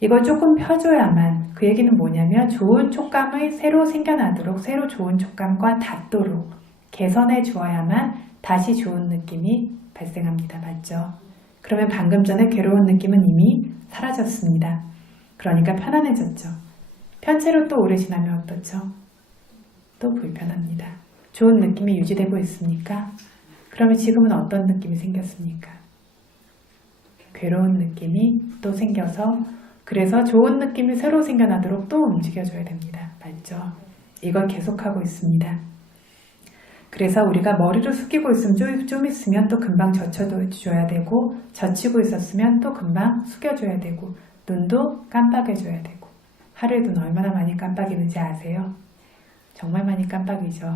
이걸 조금 펴줘야만, 그 얘기는 뭐냐면 좋은 촉감이 새로 생겨나도록 새로 좋은 촉감과 닿도록 개선해 주어야만 다시 좋은 느낌이 발생합니다. 맞죠? 그러면 방금 전에 괴로운 느낌은 이미 사라졌습니다. 그러니까 편안해졌죠. 편채로 또 오래 지나면 어떻죠? 또 불편합니다. 좋은 느낌이 유지되고 있습니까? 그러면 지금은 어떤 느낌이 생겼습니까? 괴로운 느낌이 또 생겨서 그래서 좋은 느낌이 새로 생겨나도록 또 움직여줘야 됩니다. 맞죠? 이걸 계속하고 있습니다. 그래서 우리가 머리를 숙이고 있으면 좀 있으면 또 금방 젖혀줘야 되고 젖히고 있었으면 또 금방 숙여줘야 되고 눈도 깜빡여줘야 되고 하루에도 얼마나 많이 깜빡이는지 아세요? 정말 많이 깜빡이죠.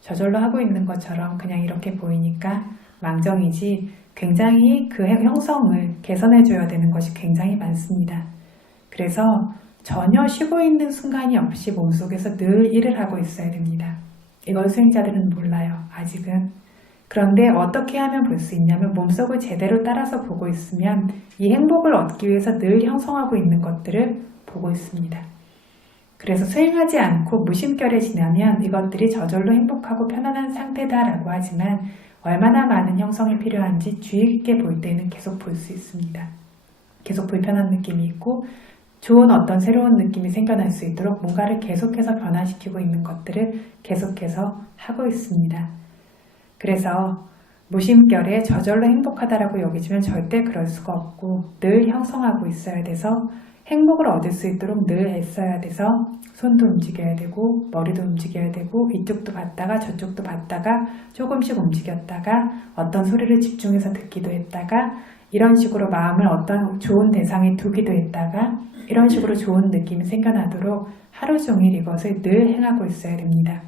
저절로 하고 있는 것처럼 그냥 이렇게 보이니까 망정이지 굉장히 그 형성을 개선해줘야 되는 것이 굉장히 많습니다. 그래서 전혀 쉬고 있는 순간이 없이 몸속에서 늘 일을 하고 있어야 됩니다. 이걸 수행자들은 몰라요. 아직은. 그런데 어떻게 하면 볼 수 있냐면 몸속을 제대로 따라서 보고 있으면 이 행복을 얻기 위해서 늘 형성하고 있는 것들을 보고 있습니다. 그래서 수행하지 않고 무심결에 지나면 이것들이 저절로 행복하고 편안한 상태다라고 하지만 얼마나 많은 형성이 필요한지 주의 깊게 볼 때는 계속 볼 수 있습니다. 계속 불편한 느낌이 있고 좋은 어떤 새로운 느낌이 생겨날 수 있도록 뭔가를 계속해서 변화시키고 있는 것들을 계속해서 하고 있습니다. 그래서 무심결에 저절로 행복하다라고 여기지면 절대 그럴 수가 없고 늘 형성하고 있어야 돼서 행복을 얻을 수 있도록 늘 애써야 돼서 손도 움직여야 되고 머리도 움직여야 되고 이쪽도 봤다가 저쪽도 봤다가 조금씩 움직였다가 어떤 소리를 집중해서 듣기도 했다가 이런 식으로 마음을 어떤 좋은 대상에 두기도 했다가 이런 식으로 좋은 느낌이 생겨나도록 하루 종일 이것을 늘 행하고 있어야 됩니다.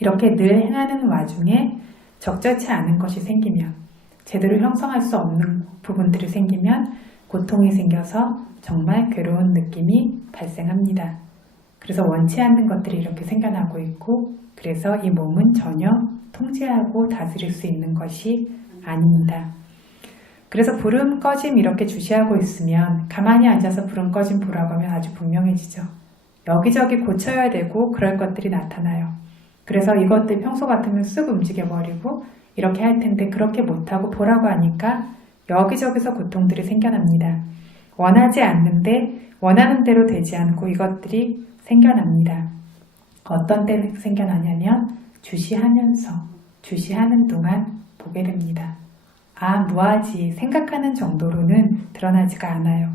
이렇게 늘 행하는 와중에 적절치 않은 것이 생기면 제대로 형성할 수 없는 부분들이 생기면 고통이 생겨서 정말 괴로운 느낌이 발생합니다. 그래서 원치 않는 것들이 이렇게 생겨나고 있고 그래서 이 몸은 전혀 통제하고 다스릴 수 있는 것이 아닙니다. 그래서 불음 꺼짐 이렇게 주시하고 있으면 가만히 앉아서 불음 꺼짐 보라고 하면 아주 분명해지죠. 여기저기 고쳐야 되고 그럴 것들이 나타나요. 그래서 이것들 평소 같으면 쓱 움직여버리고 이렇게 할 텐데 그렇게 못하고 보라고 하니까 여기저기서 고통들이 생겨납니다. 원하지 않는데 원하는 대로 되지 않고 이것들이 생겨납니다. 어떤 때 생겨나냐면 주시하는 동안 보게 됩니다. 아, 무아지 생각하는 정도로는 드러나지가 않아요.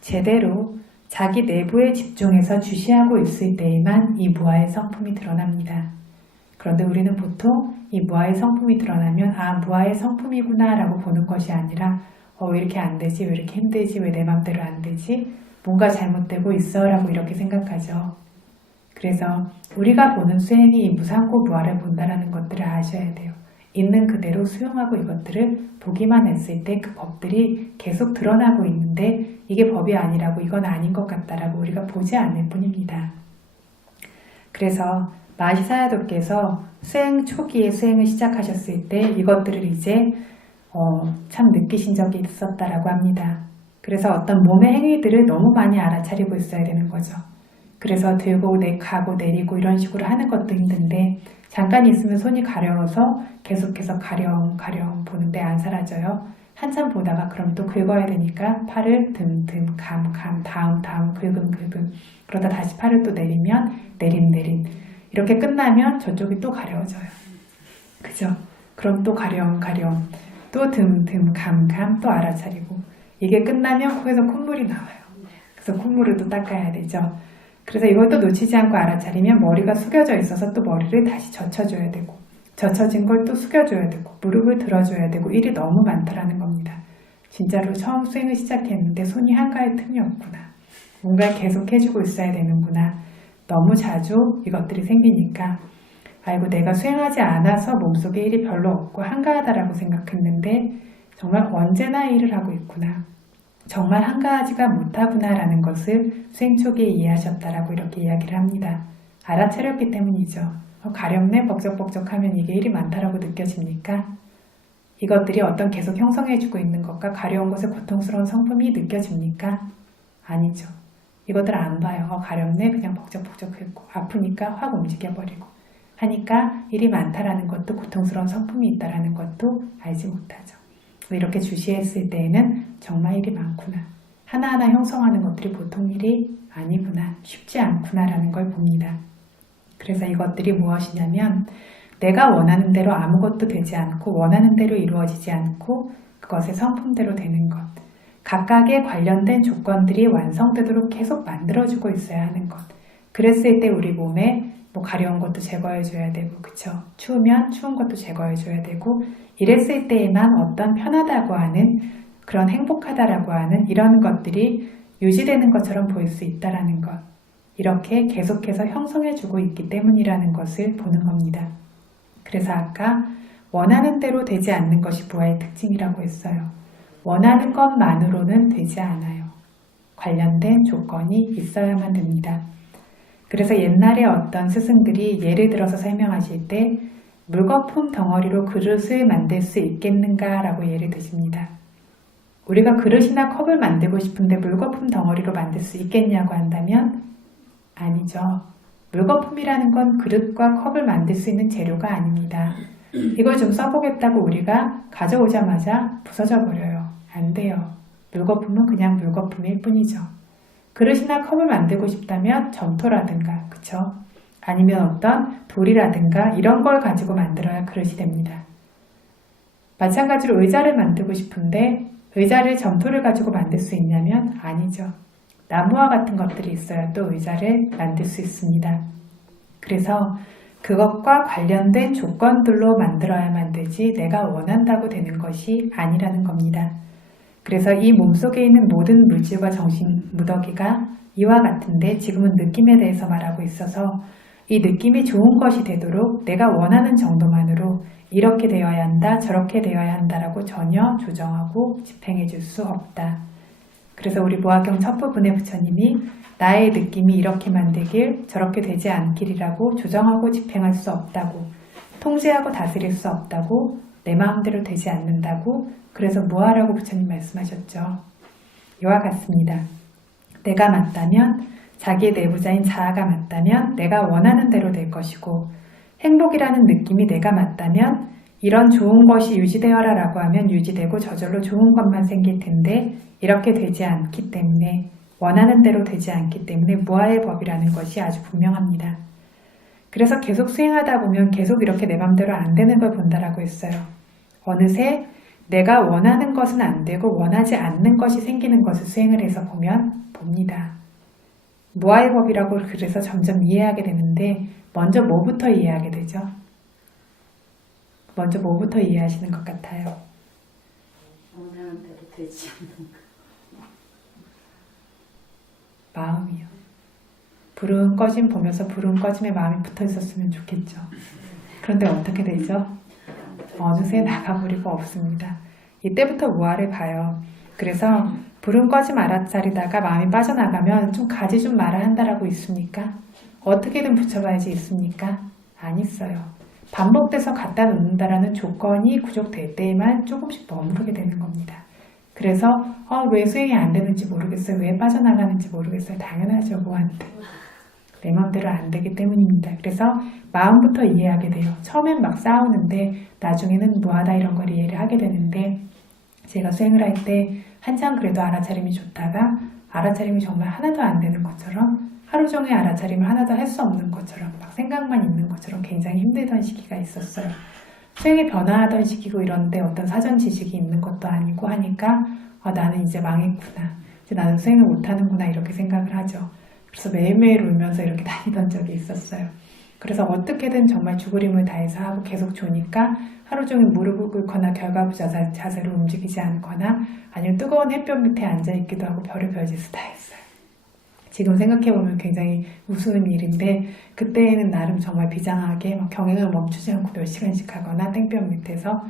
제대로 자기 내부에 집중해서 주시하고 있을 때에만 이 무아의 성품이 드러납니다. 그런데 우리는 보통 이 무아의 성품이 드러나면 아, 무아의 성품이구나 라고 보는 것이 아니라 왜 이렇게 안 되지? 왜 이렇게 힘들지? 왜 내 맘대로 안 되지? 뭔가 잘못되고 있어 라고 이렇게 생각하죠. 그래서 우리가 보는 수행이 이 무상고 무아를 본다라는 것들을 아셔야 돼요. 있는 그대로 수용하고 이것들을 보기만 했을 때 그 법들이 계속 드러나고 있는데 이게 법이 아니라고 이건 아닌 것 같다라고 우리가 보지 않을 뿐입니다. 그래서 마시사야도께서 수행 초기에 수행을 시작하셨을 때 이것들을 이제 참 느끼신 적이 있었다라고 합니다. 그래서 어떤 몸의 행위들을 너무 많이 알아차리고 있어야 되는 거죠. 그래서 들고 가고 내리고 이런 식으로 하는 것도 힘든데 잠깐 있으면 손이 가려워서 계속해서 가령 보는데 안 사라져요. 한참 보다가 그럼 또 긁어야 되니까 팔을 듬 감 다음 긁음 그러다 다시 팔을 또 내리면 내림 이렇게 끝나면 저쪽이 또 가려워져요. 그죠? 그럼 또 가령 또 듬 감 또 알아차리고 이게 끝나면 코에서 콧물이 나와요. 그래서 콧물을 또 닦아야 되죠. 그래서 이걸 또 놓치지 않고 알아차리면 머리가 숙여져 있어서 또 머리를 다시 젖혀줘야 되고 젖혀진 걸 또 숙여줘야 되고 무릎을 들어줘야 되고 일이 너무 많다라는 겁니다. 진짜로 처음 수행을 시작했는데 손이 한가할 틈이 없구나. 뭔가 계속 해주고 있어야 되는구나. 너무 자주 이것들이 생기니까 아이고 내가 수행하지 않아서 몸속에 일이 별로 없고 한가하다라고 생각했는데 정말 언제나 일을 하고 있구나. 정말 한가하지가 못하구나 라는 것을 수행 초기에 이해하셨다라고 이렇게 이야기를 합니다. 알아차렸기 때문이죠. 가렵네 벅적벅적하면 이게 일이 많다라고 느껴집니까? 이것들이 어떤 계속 형성해주고 있는 것과 가려운 것의 고통스러운 성품이 느껴집니까? 아니죠. 이것들 안 봐요. 가렵네 그냥 벅적벅적했고 아프니까 확 움직여버리고 하니까 일이 많다라는 것도 고통스러운 성품이 있다라는 것도 알지 못하죠. 이렇게 주시했을 때에는 정말 일이 많구나. 하나하나 형성하는 것들이 보통 일이 아니구나. 쉽지 않구나 라는 걸 봅니다. 그래서 이것들이 무엇이냐면 내가 원하는 대로 아무것도 되지 않고 원하는 대로 이루어지지 않고 그것의 성품대로 되는 것. 각각의 관련된 조건들이 완성되도록 계속 만들어주고 있어야 하는 것. 그랬을 때 우리 몸에 뭐 가려운 것도 제거해줘야 되고, 그쵸? 추우면 추운 것도 제거해줘야 되고, 이랬을 때에만 어떤 편하다고 하는 그런 행복하다라고 하는 이런 것들이 유지되는 것처럼 보일 수 있다라는 것. 이렇게 계속해서 형성해주고 있기 때문이라는 것을 보는 겁니다. 그래서 아까 원하는 대로 되지 않는 것이 부활의 특징이라고 했어요. 원하는 것만으로는 되지 않아요. 관련된 조건이 있어야만 됩니다. 그래서 옛날에 어떤 스승들이 예를 들어서 설명하실 때 물거품 덩어리로 그릇을 만들 수 있겠는가 라고 예를 드십니다. 우리가 그릇이나 컵을 만들고 싶은데 물거품 덩어리로 만들 수 있겠냐고 한다면 아니죠. 물거품이라는 건 그릇과 컵을 만들 수 있는 재료가 아닙니다. 이걸 좀 써보겠다고 우리가 가져오자마자 부서져 버려요. 안 돼요. 물거품은 그냥 물거품일 뿐이죠. 그릇이나 컵을 만들고 싶다면 점토라든가, 그쵸? 아니면 어떤 돌이라든가 이런 걸 가지고 만들어야 그릇이 됩니다. 마찬가지로 의자를 만들고 싶은데 의자를 점토를 가지고 만들 수 있냐면 아니죠. 나무와 같은 것들이 있어야 또 의자를 만들 수 있습니다. 그래서 그것과 관련된 조건들로 만들어야만 되지 내가 원한다고 되는 것이 아니라는 겁니다. 그래서 이 몸속에 있는 모든 물질과 정신 무더기가 이와 같은데 지금은 느낌에 대해서 말하고 있어서 이 느낌이 좋은 것이 되도록 내가 원하는 정도만으로 이렇게 되어야 한다, 저렇게 되어야 한다라고 전혀 조정하고 집행해 줄 수 없다. 그래서 우리 모화경 첫 부분의 부처님이 나의 느낌이 이렇게 만들길 저렇게 되지 않기리라고 조정하고 집행할 수 없다고, 통제하고 다스릴 수 없다고, 내 마음대로 되지 않는다고, 그래서 뭐하라고 부처님 말씀하셨죠. 이와 같습니다. 내가 맞다면, 자기의 내부자인 자아가 맞다면 내가 원하는 대로 될 것이고, 행복이라는 느낌이 내가 맞다면 이런 좋은 것이 유지되어라 라고 하면 유지되고 저절로 좋은 것만 생길 텐데 이렇게 되지 않기 때문에, 원하는 대로 되지 않기 때문에 무아의 법이라는 것이 아주 분명합니다. 그래서 계속 수행하다 보면 계속 이렇게 내 맘대로 안 되는 걸 본다라고 했어요. 어느새 내가 원하는 것은 안 되고 원하지 않는 것이 생기는 것을 수행을 해서 보면 봅니다. 무아의 법이라고 그래서 점점 이해하게 되는데 먼저 뭐부터 이해하게 되죠? 먼저 뭐부터 이해하시는 것 같아요? 원하는 대로 되지 않는 거. 마음이요. 불은 꺼짐 보면서 불은 꺼짐에 마음이 붙어 있었으면 좋겠죠. 그런데 어떻게 되죠? 어느새 나가버리고 없습니다. 이때부터 무아를 봐요. 그래서 불은 꺼지 말아짜리다가 마음이 빠져나가면 좀 가지 좀 말아 한다라고 있습니까? 어떻게든 붙여봐야지 있습니까? 안 있어요. 반복돼서 갖다 놓는다라는 조건이 구족될 때에만 조금씩 머무르게 되는 겁니다. 그래서 왜 수행이 안 되는지 모르겠어요. 왜 빠져나가는지 모르겠어요. 당연하죠. 뭐한테. 내 마음대로 안 되기 때문입니다. 그래서 마음부터 이해하게 돼요. 처음엔 막 싸우는데 나중에는 무하다 이런 걸 이해를 하게 되는데, 제가 수행을 할 때 한참 그래도 알아차림이 좋다가 알아차림이 정말 하나도 안 되는 것처럼, 하루 종일 알아차림을 하나도 할 수 없는 것처럼, 막 생각만 있는 것처럼 굉장히 힘들던 시기가 있었어요. 수행이 변화하던 시기고 이런데 어떤 사전 지식이 있는 것도 아니고 하니까 나는 이제 망했구나. 이제 나는 수행을 못하는구나 이렇게 생각을 하죠. 그래서 매일매일 울면서 이렇게 다니던 적이 있었어요. 그래서 어떻게든 정말 죽을 힘을 다해서 하고 계속 조니까 하루 종일 무릎을 꿇거나 결과부자 자세로 움직이지 않거나 아니면 뜨거운 햇볕 밑에 앉아있기도 하고 별의별 짓을 다 했어요. 지금 생각해보면 굉장히 우스운 일인데 그때는 나름 정말 비장하게 막 경행을 멈추지 않고 몇 시간씩 하거나 땡볕 밑에서,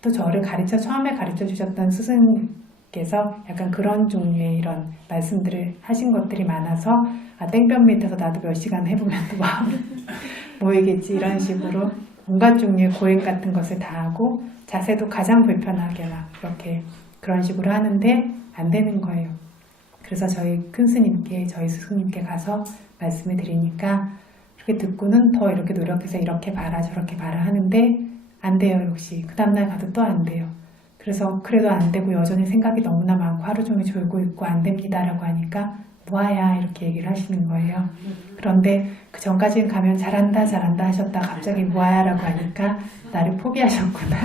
또 저를 처음에 가르쳐 주셨던 스승께서 약간 그런 종류의 이런 말씀들을 하신 것들이 많아서 땡볕 밑에서 나도 몇 시간 해보면 또 마음 모이겠지 이런 식으로 온갖 종류의 고행 같은 것을 다 하고 자세도 가장 불편하게 막 이렇게 그런 식으로 하는데 안 되는 거예요. 그래서 저희 큰 스님께, 저희 스승님께 가서 말씀을 드리니까 그렇게 듣고는 더 이렇게 노력해서 이렇게 봐라 저렇게 봐라 하는데 안 돼요. 역시 그 다음날 가도 또 안 돼요. 그래서 그래도 안 되고 여전히 생각이 너무나 많고 하루 종일 졸고 있고 안 됩니다 라고 하니까 무아야 이렇게 얘기를 하시는 거예요. 그런데 그 전까지는 가면 잘한다 잘한다 하셨다 갑자기 무아야라고 하니까 나를 포기하셨구나.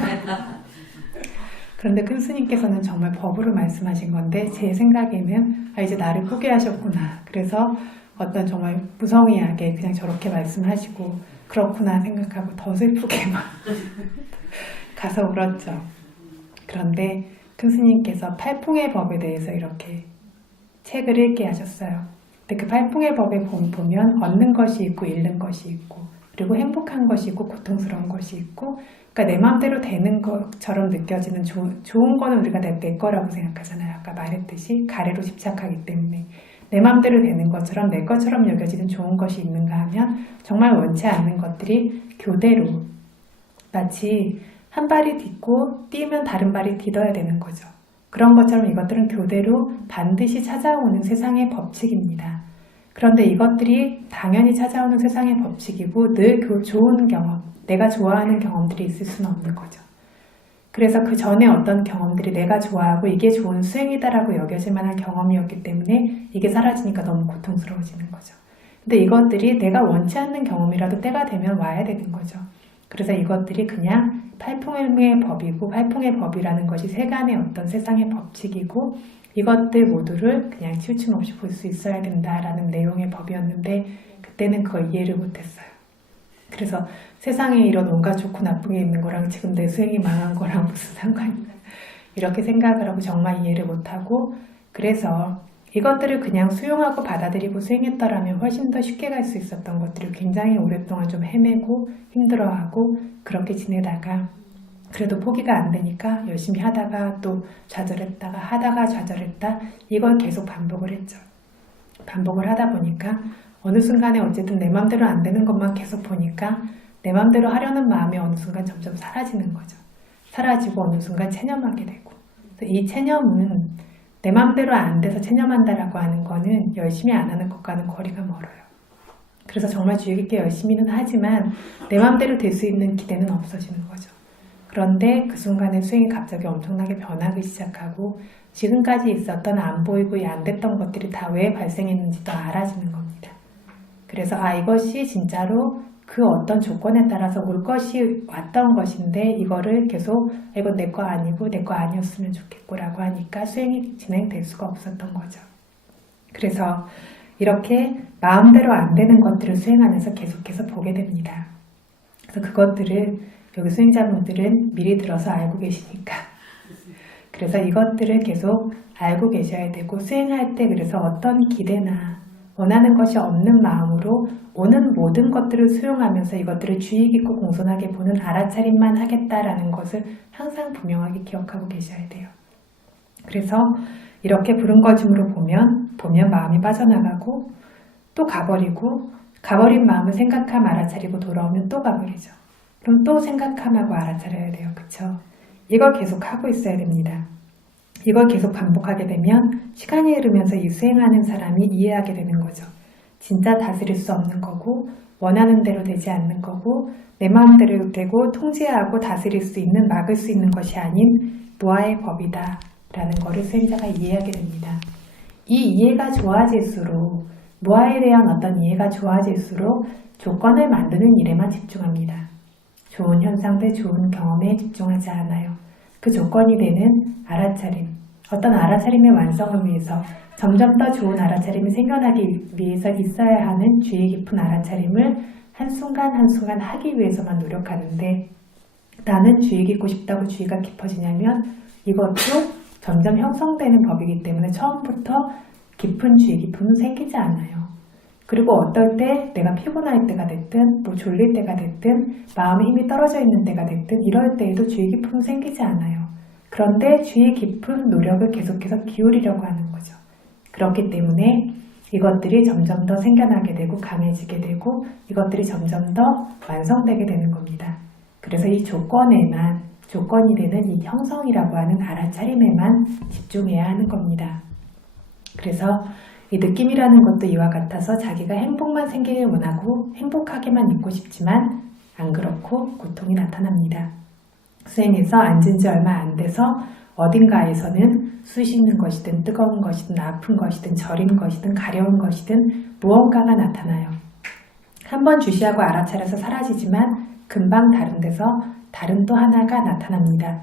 그런데 큰 스님께서는 정말 법으로 말씀하신 건데 제 생각에는 이제 나를 포기하셨구나. 그래서 어떤 정말 무성의하게 그냥 저렇게 말씀하시고 그렇구나 생각하고 더 슬프게 막 가서 울었죠. 그런데 큰 스님께서 팔풍의 법에 대해서 이렇게 책을 읽게 하셨어요. 근데 그 팔풍의 법에 보면 얻는 것이 있고 잃는 것이 있고 그리고 행복한 것이 있고 고통스러운 것이 있고 그러니까 내 마음대로 되는 것처럼 느껴지는 좋은 거는 우리가 내 거라고 생각하잖아요. 아까 말했듯이 가래로 집착하기 때문에 내 마음대로 되는 것처럼 내 것처럼 여겨지는 좋은 것이 있는가 하면 정말 원치 않는 것들이 교대로 마치 한 발이 딛고 뛰면 다른 발이 디뎌야 되는 거죠. 그런 것처럼 이것들은 교대로 반드시 찾아오는 세상의 법칙입니다. 그런데 이것들이 당연히 찾아오는 세상의 법칙이고 늘 그 좋은 경험, 내가 좋아하는 경험들이 있을 수는 없는 거죠. 그래서 그 전에 어떤 경험들이 내가 좋아하고 이게 좋은 수행이다라고 여겨질 만한 경험이었기 때문에 이게 사라지니까 너무 고통스러워지는 거죠. 근데 이것들이 내가 원치 않는 경험이라도 때가 되면 와야 되는 거죠. 그래서 이것들이 그냥 팔풍의 법이고 팔풍의 법이라는 것이 세간의 어떤 세상의 법칙이고 이것들 모두를 그냥 치우침 없이 볼 수 있어야 된다라는 내용의 법이었는데 그때는 그걸 이해를 못했어요. 그래서 세상에 이런 온갖 좋고 나쁜 게 있는 거랑 지금 내 수행이 망한 거랑 무슨 상관이야 이렇게 생각을 하고 정말 이해를 못하고 그래서 이것들을 그냥 수용하고 받아들이고 수행했더라면 훨씬 더 쉽게 갈 수 있었던 것들을 굉장히 오랫동안 좀 헤매고 힘들어하고 그렇게 지내다가 그래도 포기가 안 되니까 열심히 하다가 또 좌절했다가 하다가 좌절했다 이걸 계속 반복을 했죠. 반복을 하다 보니까 어느 순간에 어쨌든 내 맘대로 안 되는 것만 계속 보니까 내 맘대로 하려는 마음이 어느 순간 점점 사라지는 거죠. 사라지고 어느 순간 체념하게 되고 이 체념은 내 맘대로 안 돼서 체념한다라고 하는 거는 열심히 안 하는 것과는 거리가 멀어요. 그래서 정말 주의 깊게 열심히는 하지만 내 맘대로 될 수 있는 기대는 없어지는 거죠. 그런데 그 순간에 수행이 갑자기 엄청나게 변하기 시작하고 지금까지 있었던 안 보이고 안 됐던 것들이 다 왜 발생했는지도 알아지는 겁니다. 그래서 이것이 진짜로 그 어떤 조건에 따라서 올 것이 왔던 것인데 이거를 계속 이건 내 거 아니고 내 거 아니었으면 좋겠고라고 하니까 수행이 진행될 수가 없었던 거죠. 그래서 이렇게 마음대로 안 되는 것들을 수행하면서 계속해서 보게 됩니다. 그래서 그것들을 여기 수행자분들은 미리 들어서 알고 계시니까 그래서 이것들을 계속 알고 계셔야 되고 수행할 때 그래서 어떤 기대나 원하는 것이 없는 마음으로 오는 모든 것들을 수용하면서 이것들을 주의 깊고 공손하게 보는 알아차림만 하겠다라는 것을 항상 분명하게 기억하고 계셔야 돼요. 그래서 이렇게 부름거짐으로 보면 마음이 빠져나가고 또 가버리고 가버린 마음을 생각함 알아차리고 돌아오면 또 가버리죠. 그럼 또 생각함하고 알아차려야 돼요. 그쵸? 이걸 계속 하고 있어야 됩니다. 이걸 계속 반복하게 되면 시간이 흐르면서 이 수행하는 사람이 이해하게 되는 거죠. 진짜 다스릴 수 없는 거고 원하는 대로 되지 않는 거고 내 마음대로 되고 통제하고 다스릴 수 있는 막을 수 있는 것이 아닌 무아의 법이다 라는 거를 수행자가 이해하게 됩니다. 이 이해가 좋아질수록 무아에 대한 어떤 이해가 좋아질수록 조건을 만드는 일에만 집중합니다. 좋은 현상들, 좋은 경험에 집중하지 않아요. 그 조건이 되는 알아차림, 어떤 알아차림의 완성을 위해서 점점 더 좋은 알아차림이 생겨나기 위해서 있어야 하는 주의 깊은 알아차림을 한순간 한순간 하기 위해서만 노력하는데 나는 주의 깊고 싶다고 주의가 깊어지냐면 이것도 점점 형성되는 법이기 때문에 처음부터 깊은 주의 깊음은 생기지 않아요. 그리고 어떨 때 내가 피곤할 때가 됐든 뭐 졸릴 때가 됐든 마음의 힘이 떨어져 있는 때가 됐든 이럴 때에도 주의 깊음은 생기지 않아요. 그런데 주의 깊은 노력을 계속해서 기울이려고 하는 거죠. 그렇기 때문에 이것들이 점점 더 생겨나게 되고 강해지게 되고 이것들이 점점 더 완성되게 되는 겁니다. 그래서 이 조건이 되는 이 형성이라고 하는 알아차림에만 집중해야 하는 겁니다. 그래서 이 느낌이라는 것도 이와 같아서 자기가 행복만 생기길 원하고 행복하게만 있고 싶지만 안 그렇고 고통이 나타납니다. 수행해서 앉은 지 얼마 안 돼서 어딘가에서는 쑤시는 것이든 뜨거운 것이든 아픈 것이든 저린 것이든 가려운 것이든 무언가가 나타나요. 한번 주시하고 알아차려서 사라지지만 금방 다른 데서 다른 또 하나가 나타납니다.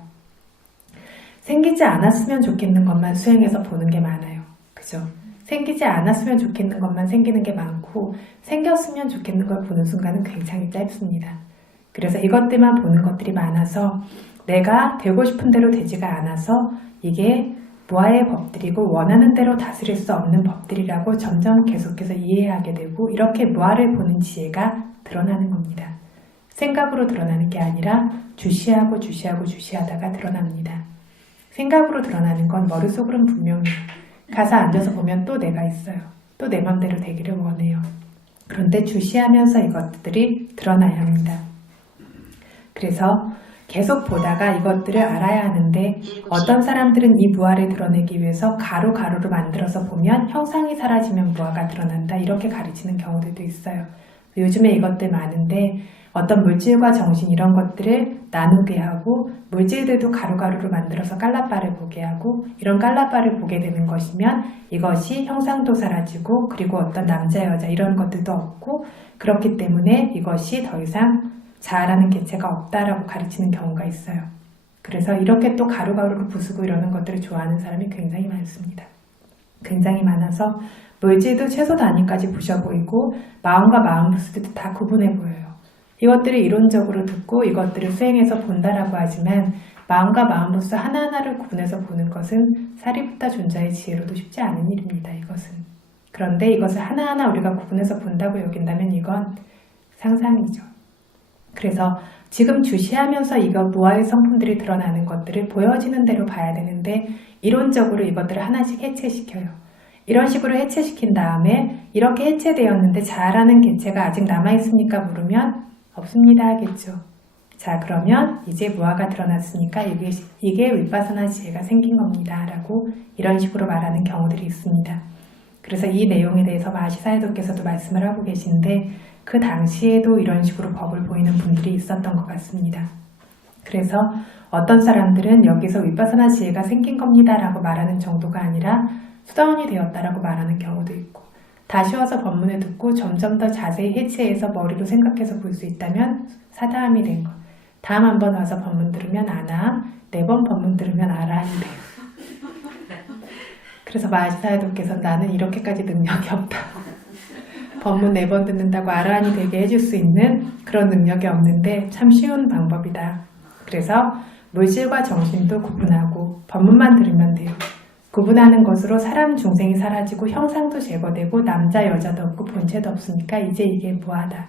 생기지 않았으면 좋겠는 것만 수행해서 보는 게 많아요. 그죠? 생기지 않았으면 좋겠는 것만 생기는 게 많고 생겼으면 좋겠는 걸 보는 순간은 굉장히 짧습니다. 그래서 이것들만 보는 것들이 많아서 내가 되고 싶은 대로 되지가 않아서 이게 무아의 법들이고 원하는 대로 다스릴 수 없는 법들이라고 점점 계속해서 이해하게 되고 이렇게 무아를 보는 지혜가 드러나는 겁니다. 생각으로 드러나는 게 아니라 주시하고 주시하다가 드러납니다. 생각으로 드러나는 건 머릿속으로는 분명히 가서 앉아서 보면 또 내가 있어요. 또 내 맘대로 되기를 원해요. 그런데 주시하면서 이것들이 드러나야 합니다. 그래서 계속 보다가 이것들을 알아야 하는데 어떤 사람들은 이 무아를 드러내기 위해서 가루로 만들어서 보면 형상이 사라지면 무아가 드러난다 이렇게 가르치는 경우들도 있어요. 요즘에 이것들 많은데 어떤 물질과 정신 이런 것들을 나누게 하고 물질들도 가루로 만들어서 깔라바를 보게 하고 이런 깔라바를 보게 되는 것이면 이것이 형상도 사라지고 그리고 어떤 남자 여자 이런 것들도 없고 그렇기 때문에 이것이 더 이상 자아라는 개체가 없다라고 가르치는 경우가 있어요. 그래서 이렇게 또 가루로 부수고 이러는 것들을 좋아하는 사람이 굉장히 많습니다. 굉장히 많아서 물질도 최소 단위까지 부셔 보이고 마음과 마음 부수도 다 구분해 보여요. 이것들을 이론적으로 듣고 이것들을 수행해서 본다라고 하지만 마음과 마음 부수 하나하나를 구분해서 보는 것은 사리부타 존자의 지혜로도 쉽지 않은 일입니다. 이것은. 그런데 이것을 하나하나 우리가 구분해서 본다고 여긴다면 이건 상상이죠. 그래서 지금 주시하면서 이거 무아의 성품들이 드러나는 것들을 보여지는 대로 봐야 되는데 이론적으로 이것들을 하나씩 해체시켜요. 이런 식으로 해체시킨 다음에 이렇게 해체되었는데 자아라는 개체가 아직 남아있습니까? 물으면 없습니다 하겠죠. 자 그러면 이제 무아가 드러났으니까 이게 윗바사나 지혜가 생긴 겁니다 라고 이런 식으로 말하는 경우들이 있습니다. 그래서 이 내용에 대해서 마하시사야도께서도 말씀을 하고 계신데 그 당시에도 이런 식으로 법을 보이는 분들이 있었던 것 같습니다. 그래서 어떤 사람들은 여기서 윗바사나 지혜가 생긴 겁니다 라고 말하는 정도가 아니라 수다원이 되었다라고 말하는 경우도 있고 다시 와서 법문을 듣고 점점 더 자세히 해체해서 머리로 생각해서 볼 수 있다면 사다함이 된 것. 다음 한번 와서 법문 들으면 아나, 4번 법문 들으면 아라함이 돼요. 그래서 마하시사야도께서 나는 이렇게까지 능력이 없다. 법문 4번 듣는다고 아라한이 되게 해줄 수 있는 그런 능력이 없는데 참 쉬운 방법이다. 그래서 물질과 정신도 구분하고 법문만 들으면 돼요. 구분하는 것으로 사람 중생이 사라지고 형상도 제거되고 남자 여자도 없고 본체도 없으니까 이제 이게 무아다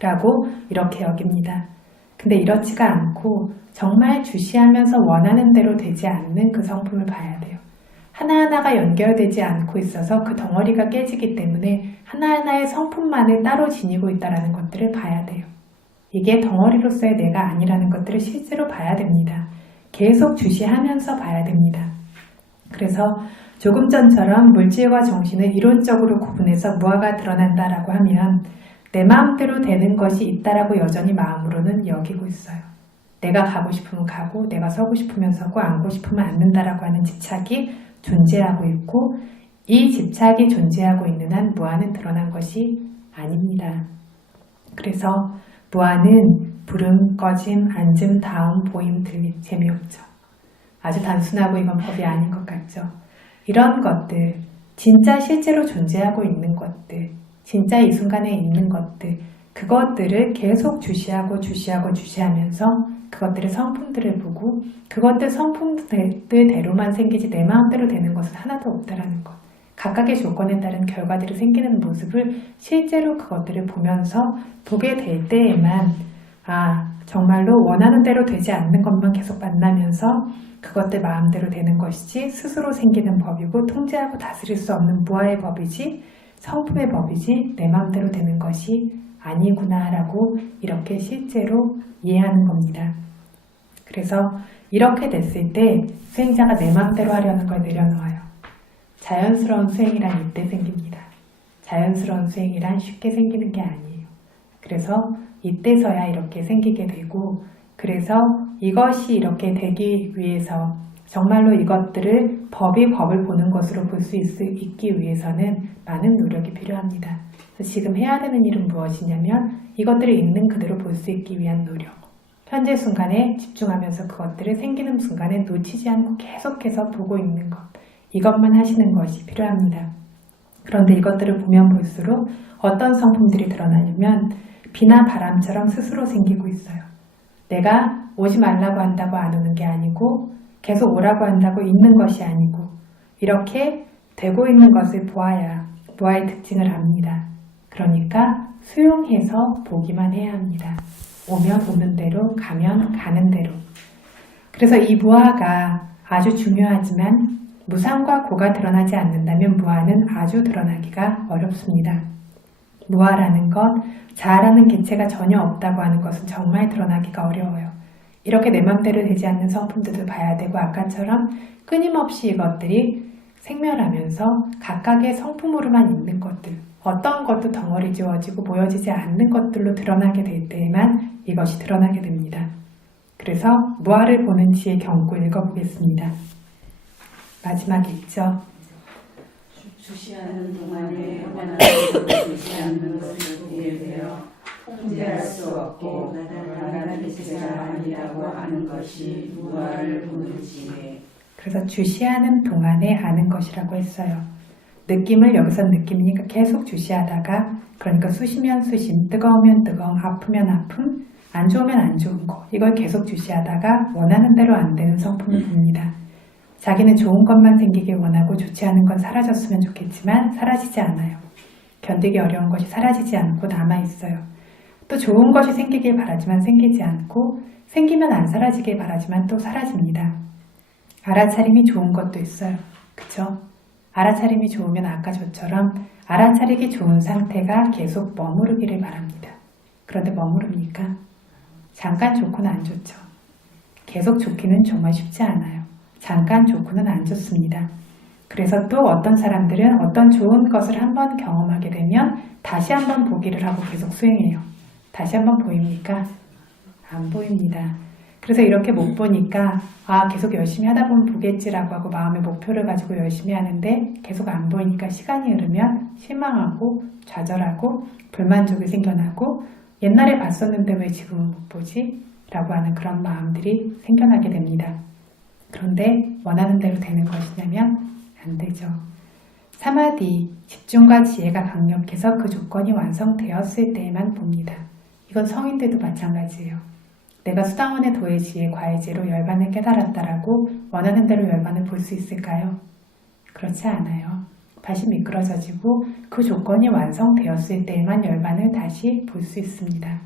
라고 이렇게 여깁니다. 근데 이렇지가 않고 정말 주시하면서 원하는 대로 되지 않는 그 성품을 봐야 돼요. 하나하나가 연결되지 않고 있어서 그 덩어리가 깨지기 때문에 하나하나의 성품만을 따로 지니고 있다는 것들을 봐야 돼요. 이게 덩어리로서의 내가 아니라는 것들을 실제로 봐야 됩니다. 계속 주시하면서 봐야 됩니다. 그래서 조금 전처럼 물질과 정신을 이론적으로 구분해서 무아가 드러난다라고 하면 내 마음대로 되는 것이 있다라고 여전히 마음으로는 여기고 있어요. 내가 가고 싶으면 가고 내가 서고 싶으면 서고 앉고 싶으면 앉는다라고 하는 집착이 존재하고 있고 이 집착이 존재하고 있는 한 무아는 드러난 것이 아닙니다. 그래서 무아는 부름, 꺼짐, 앉음, 다음, 보임, 들림, 재미없죠. 아주 단순하고 이건 법이 아닌 것 같죠. 이런 것들, 진짜 실제로 존재하고 있는 것들, 진짜 이 순간에 있는 것들, 그것들을 계속 주시하면서 그것들의 성품들을 보고 그것들 성품들대로만 생기지 내 마음대로 되는 것은 하나도 없다라는 것. 각각의 조건에 따른 결과들이 생기는 모습을 실제로 그것들을 보면서 보게 될 때에만 정말로 원하는 대로 되지 않는 것만 계속 만나면서 그것들 마음대로 되는 것이지 스스로 생기는 법이고 통제하고 다스릴 수 없는 무아의 법이지 성품의 법이지 내 마음대로 되는 것이 아니구나라고 이렇게 실제로 이해하는 겁니다. 그래서 이렇게 됐을 때 수행자가 내 마음대로 하려는 걸 내려놓아요. 자연스러운 수행이란 이때 생깁니다. 자연스러운 수행이란 쉽게 생기는 게 아니에요. 그래서 이때서야 이렇게 생기게 되고 그래서 이것이 이렇게 되기 위해서 정말로 이것들을 법이 법을 보는 것으로 볼 수 있기 위해서는 많은 노력이 필요합니다. 그래서 지금 해야 되는 일은 무엇이냐면 이것들을 있는 그대로 볼 수 있기 위한 노력. 현재 순간에 집중하면서 그것들을 생기는 순간에 놓치지 않고 계속해서 보고 있는 것. 이것만 하시는 것이 필요합니다. 그런데 이것들을 보면 볼수록 어떤 성품들이 드러나냐면 비나 바람처럼 스스로 생기고 있어요. 내가 오지 말라고 한다고 안 오는 게 아니고 계속 오라고 한다고 있는 것이 아니고 이렇게 되고 있는 것을 보아야 무아의 특징을 압니다. 그러니까 수용해서 보기만 해야 합니다. 오면 오는 대로 가면 가는 대로. 그래서 이 무아가 아주 중요하지만 무상과 고가 드러나지 않는다면 무아는 아주 드러나기가 어렵습니다. 무아라는 것, 자아라는 개체가 전혀 없다고 하는 것은 정말 드러나기가 어려워요. 이렇게 내 맘대로 되지 않는 성품들도 봐야 되고 아까처럼 끊임없이 이것들이 생멸하면서 각각의 성품으로만 있는 것들, 어떤 것도 덩어리 지워지고 모여지지 않는 것들로 드러나게 될 때에만 이것이 드러나게 됩니다. 그래서 무아를 보는 지의 경고 읽어보겠습니다. 마지막에 있죠. 주시하는 동안에 원하는 것을 주시 않는 것을 보게 되어 통제할 수 없고 나는 개체가 아니라고 아는 것이 무아를 보는 지혜. 그래서 주시하는 동안에 아는 것이라고 했어요. 느낌을 여기서 느낌이니까 계속 주시하다가 그러니까 쑤시면 쑤심, 뜨거우면 뜨거움, 아프면 아픔, 안 좋으면 안 좋은 거 이걸 계속 주시하다가 원하는 대로 안 되는 성품을 봅니다. 자기는 좋은 것만 생기길 원하고 좋지 않은 건 사라졌으면 좋겠지만 사라지지 않아요. 견디기 어려운 것이 사라지지 않고 남아있어요. 또 좋은 것이 생기길 바라지만 생기지 않고 생기면 안 사라지길 바라지만 또 사라집니다. 알아차림이 좋은 것도 있어요. 그쵸? 알아차림이 좋으면 아까 저처럼 알아차리기 좋은 상태가 계속 머무르기를 바랍니다. 그런데 머무릅니까? 잠깐 좋고는 안 좋죠. 계속 좋기는 정말 쉽지 않아요. 잠깐 좋고는 안 좋습니다. 그래서 또 어떤 사람들은 어떤 좋은 것을 한번 경험하게 되면 다시 한번 보기를 하고 계속 수행해요. 다시 한번 보입니까? 안 보입니다. 그래서 이렇게 못 보니까 계속 열심히 하다 보면 보겠지라고 하고 마음의 목표를 가지고 열심히 하는데 계속 안 보이니까 시간이 흐르면 실망하고 좌절하고 불만족이 생겨나고 옛날에 봤었는데 왜 지금은 못 보지? 라고 하는 그런 마음들이 생겨나게 됩니다. 그런데 원하는 대로 되는 것이냐면 안 되죠. 사마디, 집중과 지혜가 강력해서 그 조건이 완성되었을 때에만 봅니다. 이건 성인들도 마찬가지예요. 내가 수다원의 도의지의 과외지로 열반을 깨달았다라고 원하는 대로 열반을 볼 수 있을까요? 그렇지 않아요. 다시 미끄러져지고 그 조건이 완성되었을 때에만 열반을 다시 볼 수 있습니다.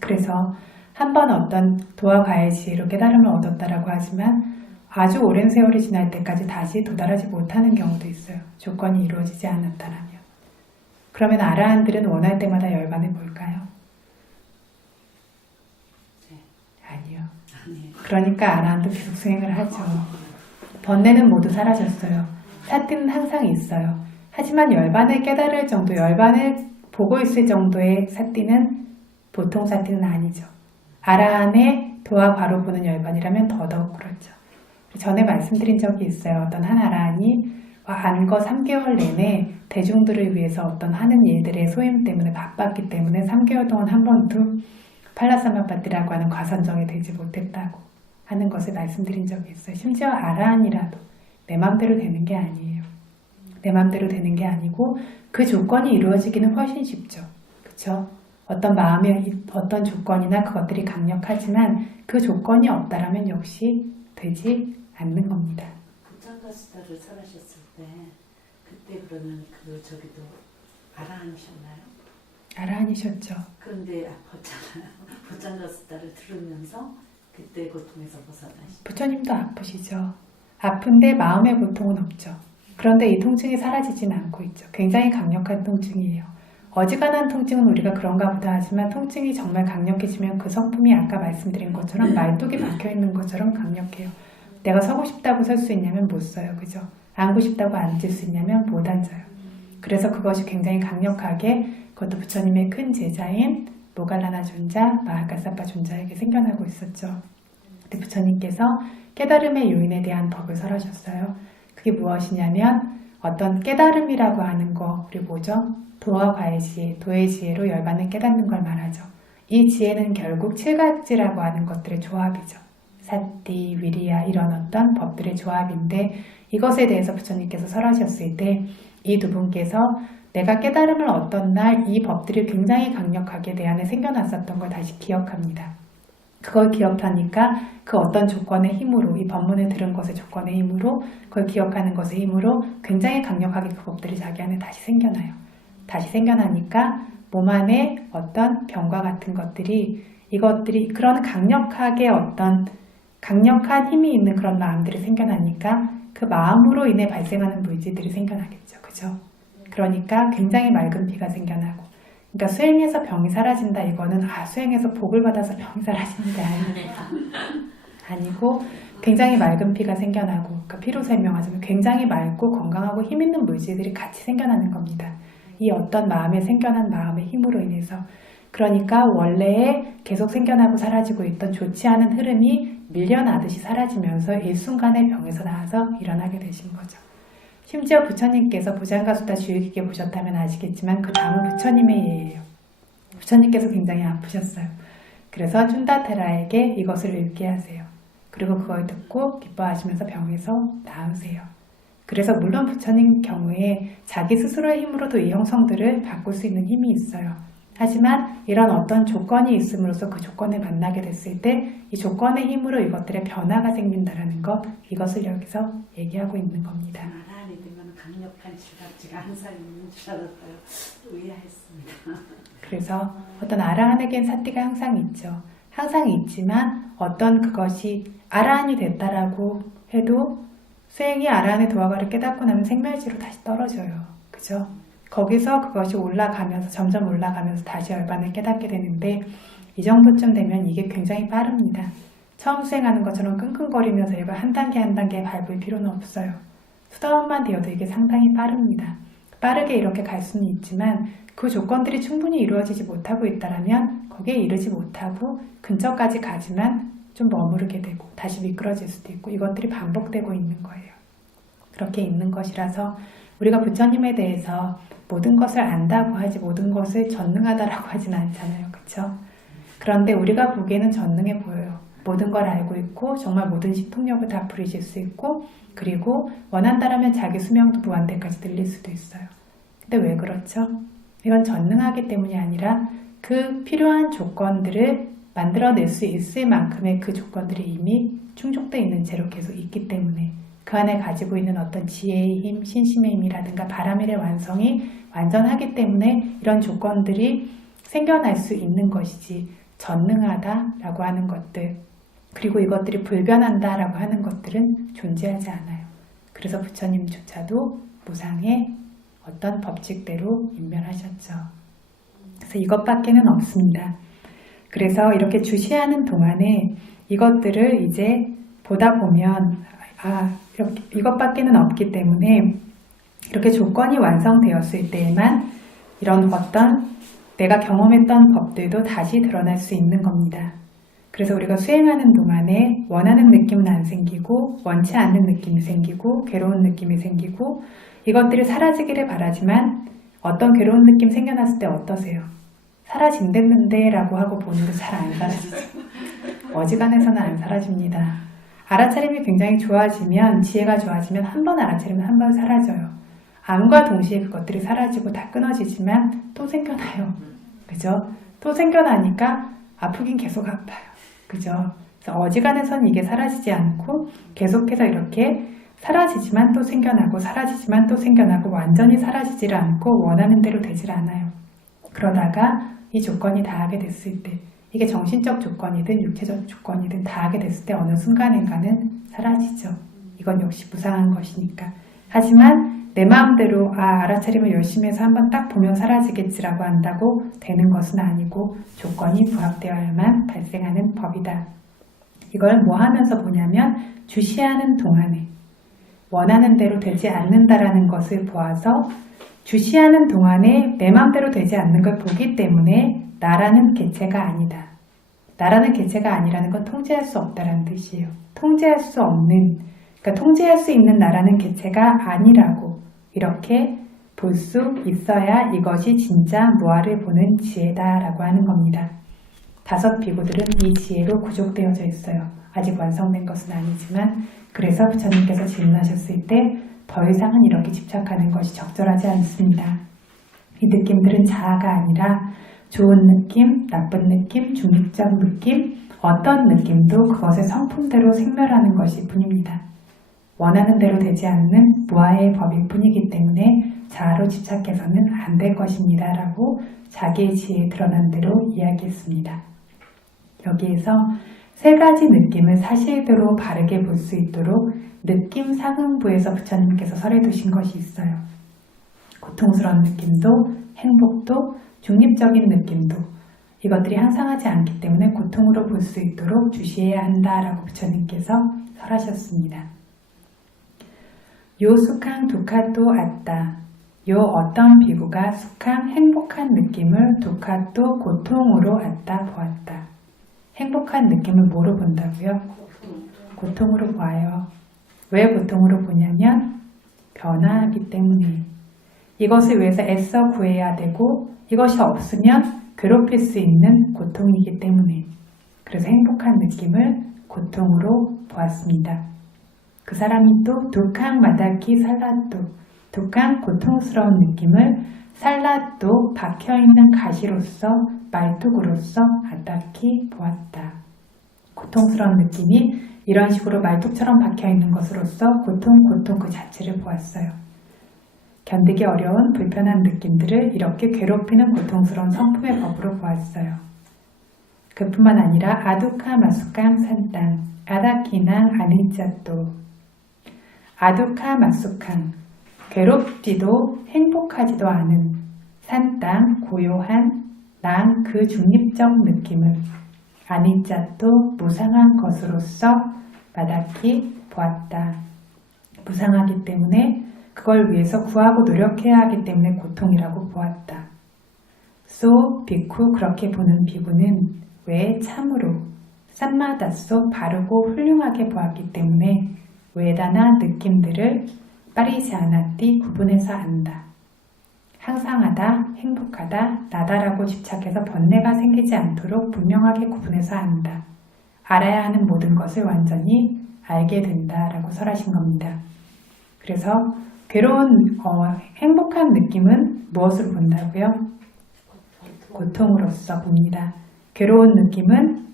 그래서 한번 어떤 도와 과외지혜로 깨달음을 얻었다라고 하지만 아주 오랜 세월이 지날 때까지 다시 도달하지 못하는 경우도 있어요. 조건이 이루어지지 않았다라면. 그러면 아라한들은 원할 때마다 열반을 볼까요? 아니요. 그러니까 아라한도 계속 수행을 하죠. 번뇌는 모두 사라졌어요. 사띠는 항상 있어요. 하지만 열반을 깨달을 정도, 열반을 보고 있을 정도의 사띠는 보통 사띠는 아니죠. 아라한의 도와 과로 보는 열반이라면 더더욱 그렇죠. 전에 말씀드린 적이 있어요. 어떤 한 아라한이 안거 3개월 내내 대중들을 위해서 어떤 하는 일들의 소임 때문에 바빴기 때문에 3개월 동안 한 번도 팔라사마파티라고 하는 과선정에 되지 못했다고 하는 것을 말씀드린 적이 있어요. 심지어 아라한이라도 내 맘대로 되는 게 아니에요. 내 맘대로 되는 게 아니고 그 조건이 이루어지기는 훨씬 쉽죠. 그쵸? 어떤 마음의 어떤 조건이나 그것들이 강력하지만 그 조건이 없다라면 역시 되지 않는 겁니다. 부탄가스다를 살아셨을 때 그때 그러면 저기도 아라한이셨나요? 아라한이셨죠. 그런데 아팠잖아요. 부탄가스다를 들으면서 그때 고통에서 벗어나시죠. 부처님도 아프시죠. 아픈데 마음의 고통은 없죠. 그런데 이 통증이 사라지진 않고 있죠. 굉장히 강력한 통증이에요. 어지간한 통증은 우리가 그런가 보다 하지만 통증이 정말 강력해지면 그 성품이 아까 말씀드린 것처럼 말뚝이 박혀있는 것처럼 강력해요. 내가 서고 싶다고 설 수 있냐면 못 서요. 그죠? 앉고 싶다고 앉을 수 있냐면 못 앉아요. 그래서 그것이 굉장히 강력하게 그것도 부처님의 큰 제자인 모갈라나 존자, 마하카사파 존자에게 생겨나고 있었죠. 그때 부처님께서 깨달음의 요인에 대한 법을 설하셨어요. 그게 무엇이냐면 어떤 깨달음이라고 하는 거, 우리 뭐죠? 도와 과의 지혜, 도의 지혜로 열반을 깨닫는 걸 말하죠. 이 지혜는 결국 7가지라고 하는 것들의 조합이죠. 사띠, 위리야 이런 어떤 법들의 조합인데 이것에 대해서 부처님께서 설하셨을 때 이 두 분께서 내가 깨달음을 얻던 날 이 법들이 굉장히 강력하게 내 안에 생겨났었던 걸 다시 기억합니다. 그걸 기억하니까 그 어떤 조건의 힘으로 이 법문을 들은 것의 조건의 힘으로 그걸 기억하는 것의 힘으로 굉장히 강력하게 그 법들이 자기 안에 다시 생겨나요. 다시 생겨나니까 몸 안에 어떤 병과 같은 것들이 이것들이 그런 강력하게 어떤 강력한 힘이 있는 그런 마음들이 생겨나니까 그 마음으로 인해 발생하는 물질들이 생겨나겠죠. 그죠? 그러니까 굉장히 맑은 피가 생겨나고 그러니까 수행해서 병이 사라진다 이거는 수행해서 복을 받아서 병이 사라진다 아니고 굉장히 맑은 피가 생겨나고 그러니까 피로 설명하자면 굉장히 맑고 건강하고 힘 있는 물질들이 같이 생겨나는 겁니다. 이 어떤 마음에 생겨난 마음의 힘으로 인해서 그러니까 원래에 계속 생겨나고 사라지고 있던 좋지 않은 흐름이 밀려나듯이 사라지면서 일순간에 병에서 나와서 일어나게 되신 거죠. 심지어 부처님께서 보장가수다 주의 깊게 보셨다면 아시겠지만 그 다음은 부처님의 예예요. 부처님께서 굉장히 아프셨어요. 그래서 춘다테라에게 이것을 읽게 하세요. 그리고 그걸 듣고 기뻐하시면서 병에서 나으세요. 그래서 물론 부처님 경우에 자기 스스로의 힘으로도 이 형성들을 바꿀 수 있는 힘이 있어요. 하지만 이런 어떤 조건이 있음으로써 그 조건을 만나게 됐을 때 이 조건의 힘으로 이것들의 변화가 생긴다는 것 이것을 여기서 얘기하고 있는 겁니다. 나란히 되면 강력한 지각지가 항상 있는 줄 알았어요. 의아했습니다. 그래서 어떤 아라한에겐 사띠가 항상 있죠. 항상 있지만 어떤 그것이 아라한이 됐다라고 해도 수행이 아라한의 도화가를 깨닫고 나면 생멸지로 다시 떨어져요. 그죠? 거기서 그것이 올라가면서 점점 올라가면서 다시 열반을 깨닫게 되는데 이 정도쯤 되면 이게 굉장히 빠릅니다. 처음 수행하는 것처럼 끙끙거리면서 이걸 한 단계 한 단계 밟을 필요는 없어요. 수다원만 되어도 이게 상당히 빠릅니다. 빠르게 이렇게 갈 수는 있지만 그 조건들이 충분히 이루어지지 못하고 있다면 거기에 이르지 못하고 근처까지 가지만 좀 머무르게 되고 다시 미끄러질 수도 있고 이것들이 반복되고 있는 거예요. 그렇게 있는 것이라서 우리가 부처님에 대해서 모든 것을 안다고 하지 모든 것을 전능하다라고 하진 않잖아요. 그렇죠? 그런데 우리가 보기에는 전능해 보여요. 모든 걸 알고 있고 정말 모든 시통력을 다 부리실 수 있고 그리고 원한다라면 자기 수명도 무한대까지 늘릴 수도 있어요. 근데 왜 그렇죠? 이건 전능하기 때문이 아니라 그 필요한 조건들을 만들어낼 수 있을 만큼의 그 조건들이 이미 충족되어 있는 채로 계속 있기 때문에 그 안에 가지고 있는 어떤 지혜의 힘, 신심의 힘이라든가 바람일의 완성이 완전하기 때문에 이런 조건들이 생겨날 수 있는 것이지 전능하다라고 하는 것들 그리고 이것들이 불변한다라고 하는 것들은 존재하지 않아요. 그래서 부처님조차도 무상의 어떤 법칙대로 인멸하셨죠. 그래서 이것밖에는 없습니다. 그래서 이렇게 주시하는 동안에 이것들을 이제 보다 보면 이것밖에는 없기 때문에 이렇게 조건이 완성되었을 때에만 이런 어떤 내가 경험했던 법들도 다시 드러날 수 있는 겁니다. 그래서 우리가 수행하는 동안에 원하는 느낌은 안 생기고 원치 않는 느낌이 생기고 괴로운 느낌이 생기고 이것들이 사라지기를 바라지만 어떤 괴로운 느낌 생겨났을 때 어떠세요? 사라진댔는데 라고 하고 보는데 잘 안 사라지죠. 어지간해서는 안 사라집니다. 알아차림이 굉장히 좋아지면 지혜가 좋아지면 한 번 알아차리면 한 번 사라져요. 암과 동시에 그것들이 사라지고 다 끊어지지만 또 생겨나요. 그죠? 또 생겨나니까 아프긴 계속 아파요. 그죠? 그래서 어지간해서는 이게 사라지지 않고 계속해서 이렇게 사라지지만 또 생겨나고 사라지지만 또 생겨나고 완전히 사라지질 않고 원하는 대로 되질 않아요. 그러다가 이 조건이 다하게 됐을 때 이게 정신적 조건이든 육체적 조건이든 다하게 됐을 때 어느 순간인가는 사라지죠. 이건 역시 무상한 것이니까. 하지만 내 마음대로 알아차림을 열심히 해서 한번 딱 보면 사라지겠지라고 한다고 되는 것은 아니고 조건이 부합되어야만 발생하는 법이다. 이걸 뭐 하면서 보냐면 주시하는 동안에 원하는 대로 되지 않는다라는 것을 보아서 주시하는 동안에 내 마음대로 되지 않는 걸 보기 때문에 나라는 개체가 아니다. 나라는 개체가 아니라는 건 통제할 수 없다라는 뜻이에요. 통제할 수 없는, 그러니까 통제할 수 있는 나라는 개체가 아니라고 이렇게 볼 수 있어야 이것이 진짜 무아를 보는 지혜다라고 하는 겁니다. 5 비구들은 이 지혜로 구족되어져 있어요. 아직 완성된 것은 아니지만 그래서 부처님께서 질문하셨을 때 더 이상은 이렇게 집착하는 것이 적절하지 않습니다. 이 느낌들은 자아가 아니라 좋은 느낌, 나쁜 느낌, 중립적 느낌, 어떤 느낌도 그것의 성품대로 생멸하는 것일 뿐입니다. 원하는 대로 되지 않는 무아의 법일 뿐이기 때문에 자아로 집착해서는 안 될 것입니다. 라고 자기의 지혜에 드러난 대로 이야기했습니다. 여기에서 3가지 느낌을 사실대로 바르게 볼 수 있도록 느낌 상응부에서 부처님께서 설해 두신 것이 있어요. 고통스러운 느낌도, 행복도, 중립적인 느낌도 이것들이 항상하지 않기 때문에 고통으로 볼 수 있도록 주시해야 한다라고 부처님께서 설하셨습니다. 요 숙항 두카또 아따. 요 어떤 비구가 숙항 행복한 느낌을 두카또 고통으로 아따 보았다. 행복한 느낌을 뭐로 본다고요? 고통으로 봐요. 왜 고통으로 보냐면 변화하기 때문에. 이것을 위해서 애써 구해야 되고 이것이 없으면 괴롭힐 수 있는 고통이기 때문에. 그래서 행복한 느낌을 고통으로 보았습니다. 그 사람이 또 두캉 마다키 살라또, 두캉 고통스러운 느낌을 살라또 박혀있는 가시로서 말뚝으로서 아따키 보았다. 고통스러운 느낌이 이런 식으로 말뚝처럼 박혀있는 것으로서 고통 그 자체를 보았어요. 견디기 어려운 불편한 느낌들을 이렇게 괴롭히는 고통스러운 성품의 법으로 보았어요. 그뿐만 아니라 아두카 마수캉 산땅, 아다키낭 아니짜또. 아두카 마수캉, 괴롭지도 행복하지도 않은 산땅, 고요한 낭 그 중립적 느낌을 아니짜또 무상한 것으로서 마다키 보았다. 무상하기 때문에 그걸 위해서 구하고 노력해야 하기 때문에 고통이라고 보았다. 소 비쿠 그렇게 보는 비구는 왜 참으로 쌈마다소 바르고 훌륭하게 보았기 때문에 외다나 느낌들을 빠리지 않았디 구분해서 안다. 항상하다, 행복하다, 나다라고 집착해서 번뇌가 생기지 않도록 분명하게 구분해서 안다. 알아야 하는 모든 것을 완전히 알게 된다라고 설하신 겁니다. 그래서 괴로운, 행복한 느낌은 무엇으로 본다고요? 고통으로서 봅니다. 괴로운 느낌은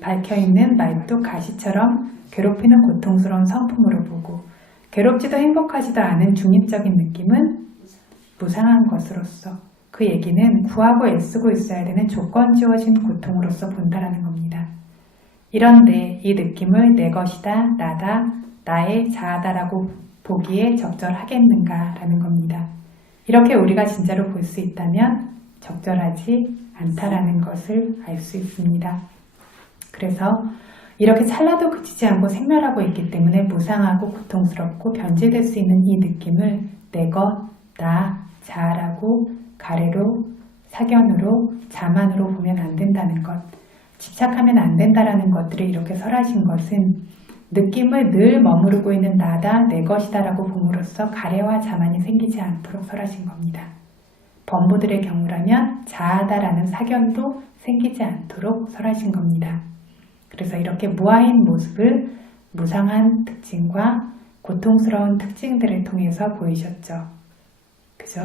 밝혀있는 말뚝 가시처럼 괴롭히는 고통스러운 성품으로 보고 괴롭지도 행복하지도 않은 중립적인 느낌은 무상한 것으로서 그 얘기는 구하고 애쓰고 있어야 되는 조건 지어진 고통으로서 본다라는 겁니다. 이런데 이 느낌을 내 것이다, 나다, 나의 자아다라고 보기에 적절하겠는가라는 겁니다. 이렇게 우리가 진짜로 볼 수 있다면 적절하지 않다라는 것을 알 수 있습니다. 그래서 이렇게 찰나도 그치지 않고 생멸하고 있기 때문에 무상하고 고통스럽고 변질될 수 있는 이 느낌을 내 것, 나, 자아라고 가래로, 사견으로, 자만으로 보면 안 된다는 것, 집착하면 안 된다라는 것들을 이렇게 설하신 것은 느낌을 늘 머무르고 있는 나다, 내 것이다 라고 봄으로써 가래와 자만이 생기지 않도록 설하신 겁니다. 범부들의 경우라면 자아다라는 사견도 생기지 않도록 설하신 겁니다. 그래서 이렇게 무아인 모습을 무상한 특징과 고통스러운 특징들을 통해서 보이셨죠. 그죠?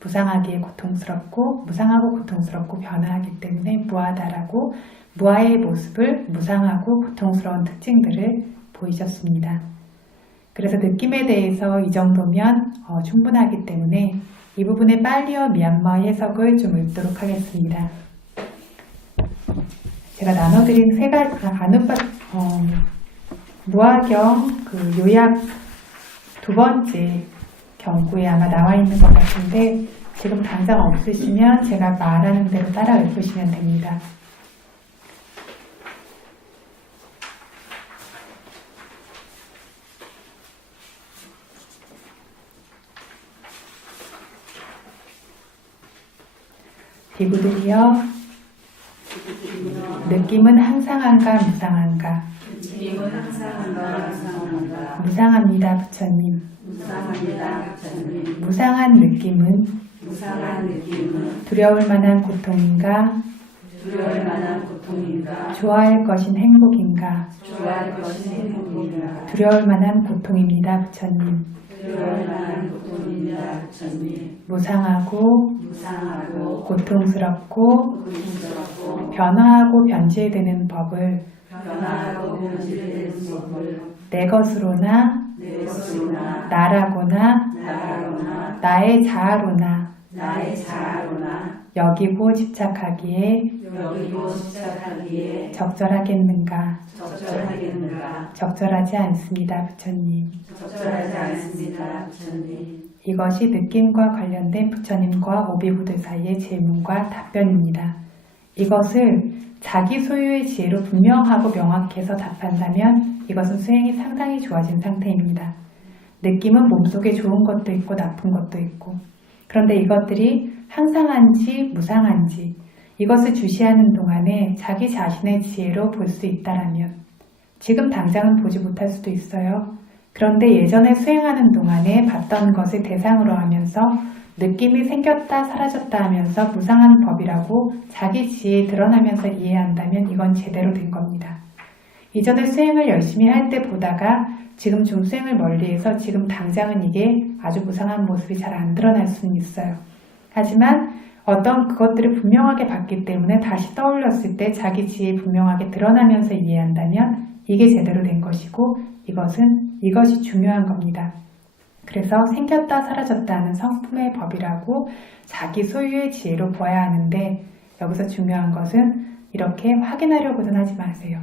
무상하기에 고통스럽고 무상하고 고통스럽고 변화하기 때문에 무아다라고 무아의 모습을 무상하고 고통스러운 특징들을 보이셨습니다. 그래서 느낌에 대해서 이 정도면 충분하기 때문에 이 부분의 빨리어 미얀마 해석을 좀 읽도록 하겠습니다. 제가 나눠드린 세 가지 무아경 그 요약 2번째 경구에 아마 나와 있는 것 같은데 지금 당장 없으시면 제가 말하는 대로 따라 읽으시면 됩니다. 비구들이여 느낌은 항상한가 무상한가? 느낌은 항상한가 무상한가? 무상합니다, 부처님. 무상합니다, 부처님. 무상한 느낌은 무상한 느낌은 두려울 만한 고통인가? 두려울 만한 고통인가? 좋아할 것인 행복인가? 좋아할 것인 행복인가? 두려울 만한 고통입니다, 부처님. 두려울 만한 고통입니다, 부처님. 무상하고 무상하고 고통스럽고 고통스럽고 변화하고 변질되는 법을 변화하고 변질되는 법을 내 것으로나 내 것으로나 나라거나 나라거나 나의 자아로나 나의 자아로나 여기고 집착하기에 여기고 집착하기에 적절하겠는가? 적절하겠는가? 적절하지 않습니다, 부처님. 적절하지 않습니다, 부처님. 이것이 느낌과 관련된 부처님과 오비부들 사이의 질문과 답변입니다. 이것을 자기 소유의 지혜로 분명하고 명확해서 답한다면 이것은 수행이 상당히 좋아진 상태입니다. 느낌은 몸속에 좋은 것도 있고 나쁜 것도 있고, 그런데 이것들이 항상한지 무상한지 이것을 주시하는 동안에 자기 자신의 지혜로 볼 수 있다라면 지금 당장은 보지 못할 수도 있어요. 그런데 예전에 수행하는 동안에 봤던 것을 대상으로 하면서 느낌이 생겼다 사라졌다 하면서 무상한 법이라고 자기 지혜에 드러나면서 이해한다면 이건 제대로 된 겁니다. 이전에 수행을 열심히 할 때 보다가 지금 중수행을 멀리해서 지금 당장은 이게 아주 무상한 모습이 잘 안 드러날 수는 있어요. 하지만 어떤 그것들을 분명하게 봤기 때문에 다시 떠올렸을 때 자기 지혜에 분명하게 드러나면서 이해한다면 이게 제대로 된 것이고 이것이 중요한 겁니다. 그래서 생겼다 사라졌다 하는 성품의 법이라고 자기 소유의 지혜로 보아야 하는데 여기서 중요한 것은 이렇게 확인하려고는 하지 마세요.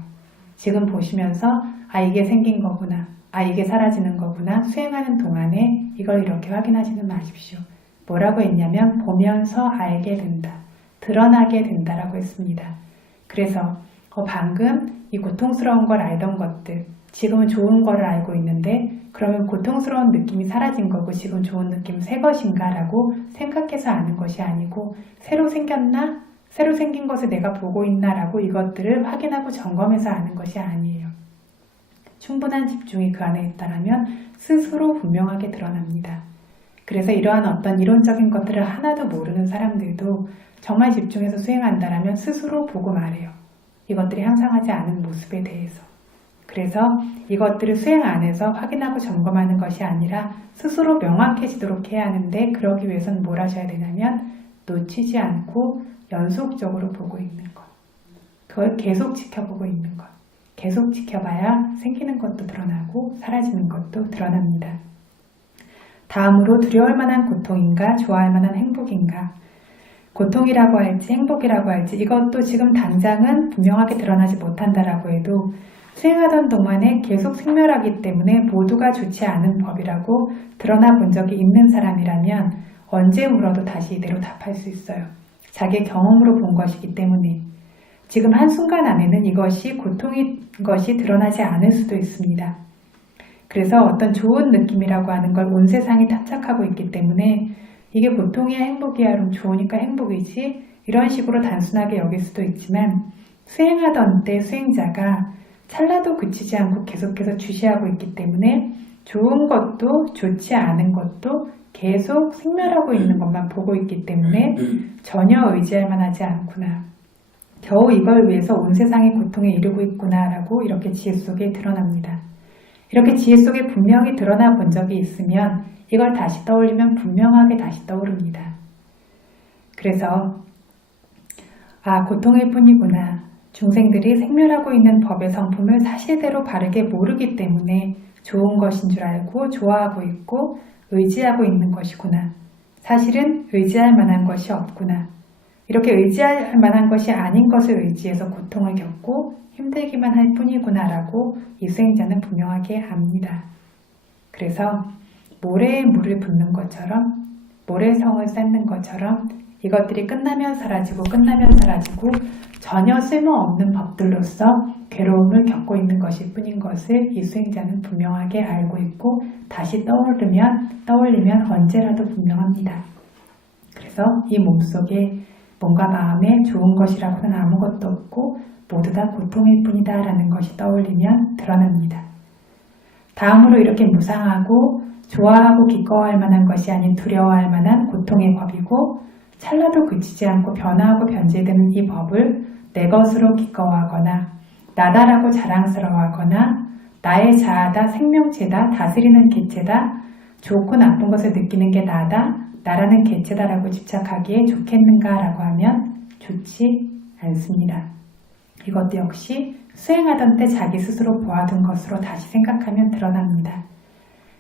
지금 보시면서 이게 생긴 거구나, 이게 사라지는 거구나 수행하는 동안에 이걸 이렇게 확인하지는 마십시오. 뭐라고 했냐면 보면서 알게 된다, 드러나게 된다라고 했습니다. 그래서 방금 이 고통스러운 걸 알던 것들 지금은 좋은 거를 알고 있는데 그러면 고통스러운 느낌이 사라진 거고 지금 좋은 느낌은 새 것인가 라고 생각해서 아는 것이 아니고 새로 생겼나? 새로 생긴 것을 내가 보고 있나 라고 이것들을 확인하고 점검해서 아는 것이 아니에요. 충분한 집중이 그 안에 있다면 스스로 분명하게 드러납니다. 그래서 이러한 어떤 이론적인 것들을 하나도 모르는 사람들도 정말 집중해서 수행한다면 스스로 보고 말해요. 이것들이 항상하지 않은 모습에 대해서. 그래서 이것들을 수행 안에서 확인하고 점검하는 것이 아니라 스스로 명확해지도록 해야 하는데 그러기 위해서는 뭘 하셔야 되냐면 놓치지 않고 연속적으로 보고 있는 것. 그걸 계속 지켜보고 있는 것. 계속 지켜봐야 생기는 것도 드러나고 사라지는 것도 드러납니다. 다음으로 두려울 만한 고통인가 좋아할 만한 행복인가. 고통이라고 할지 행복이라고 할지 이것도 지금 당장은 분명하게 드러나지 못한다라고 해도 수행하던 동안에 계속 생멸하기 때문에 모두가 좋지 않은 법이라고 드러나 본 적이 있는 사람이라면 언제 물어도 다시 이대로 답할 수 있어요. 자기의 경험으로 본 것이기 때문에 지금 한순간 안에는 이것이 고통인 것이 드러나지 않을 수도 있습니다. 그래서 어떤 좋은 느낌이라고 하는 걸 온 세상이 탐착하고 있기 때문에 이게 고통이야 행복이야 그럼 좋으니까 행복이지 이런 식으로 단순하게 여길 수도 있지만 수행하던 때 수행자가 찰나도 그치지 않고 계속해서 주시하고 있기 때문에 좋은 것도 좋지 않은 것도 계속 생멸하고 있는 것만 보고 있기 때문에 전혀 의지할 만하지 않구나. 겨우 이걸 위해서 온 세상의 고통에 이르고 있구나 라고 이렇게 지혜 속에 드러납니다. 이렇게 지혜 속에 분명히 드러나 본 적이 있으면 이걸 다시 떠올리면 분명하게 다시 떠오릅니다. 그래서 고통일 뿐이구나. 중생들이 생멸하고 있는 법의 성품을 사실대로 바르게 모르기 때문에 좋은 것인 줄 알고 좋아하고 있고 의지하고 있는 것이구나. 사실은 의지할 만한 것이 없구나. 이렇게 의지할 만한 것이 아닌 것을 의지해서 고통을 겪고 힘들기만 할 뿐이구나 라고 이 수행자는 분명하게 압니다. 그래서 모래에 물을 붓는 것처럼 모래성을 쌓는 것처럼 이것들이 끝나면 사라지고 전혀 쓸모없는 법들로서 괴로움을 겪고 있는 것일 뿐인 것을 이 수행자는 분명하게 알고 있고 다시 떠올리면 언제라도 분명합니다. 그래서 이 몸속에 뭔가 마음에 좋은 것이라고는 아무것도 없고 모두 다 고통일 뿐이다 라는 것이 떠올리면 드러납니다. 다음으로 이렇게 무상하고 좋아하고 기꺼워할 만한 것이 아닌 두려워할 만한 고통의 법이고 찰나도 그치지 않고 변화하고 변질되는 이 법을 내 것으로 기꺼워하거나 나다라고 자랑스러워하거나 나의 자아다, 생명체다, 다스리는 개체다, 좋고 나쁜 것을 느끼는 게 나다, 나라는 개체다라고 집착하기에 좋겠는가 라고 하면 좋지 않습니다. 이것도 역시 수행하던 때 자기 스스로 보아둔 것으로 다시 생각하면 드러납니다.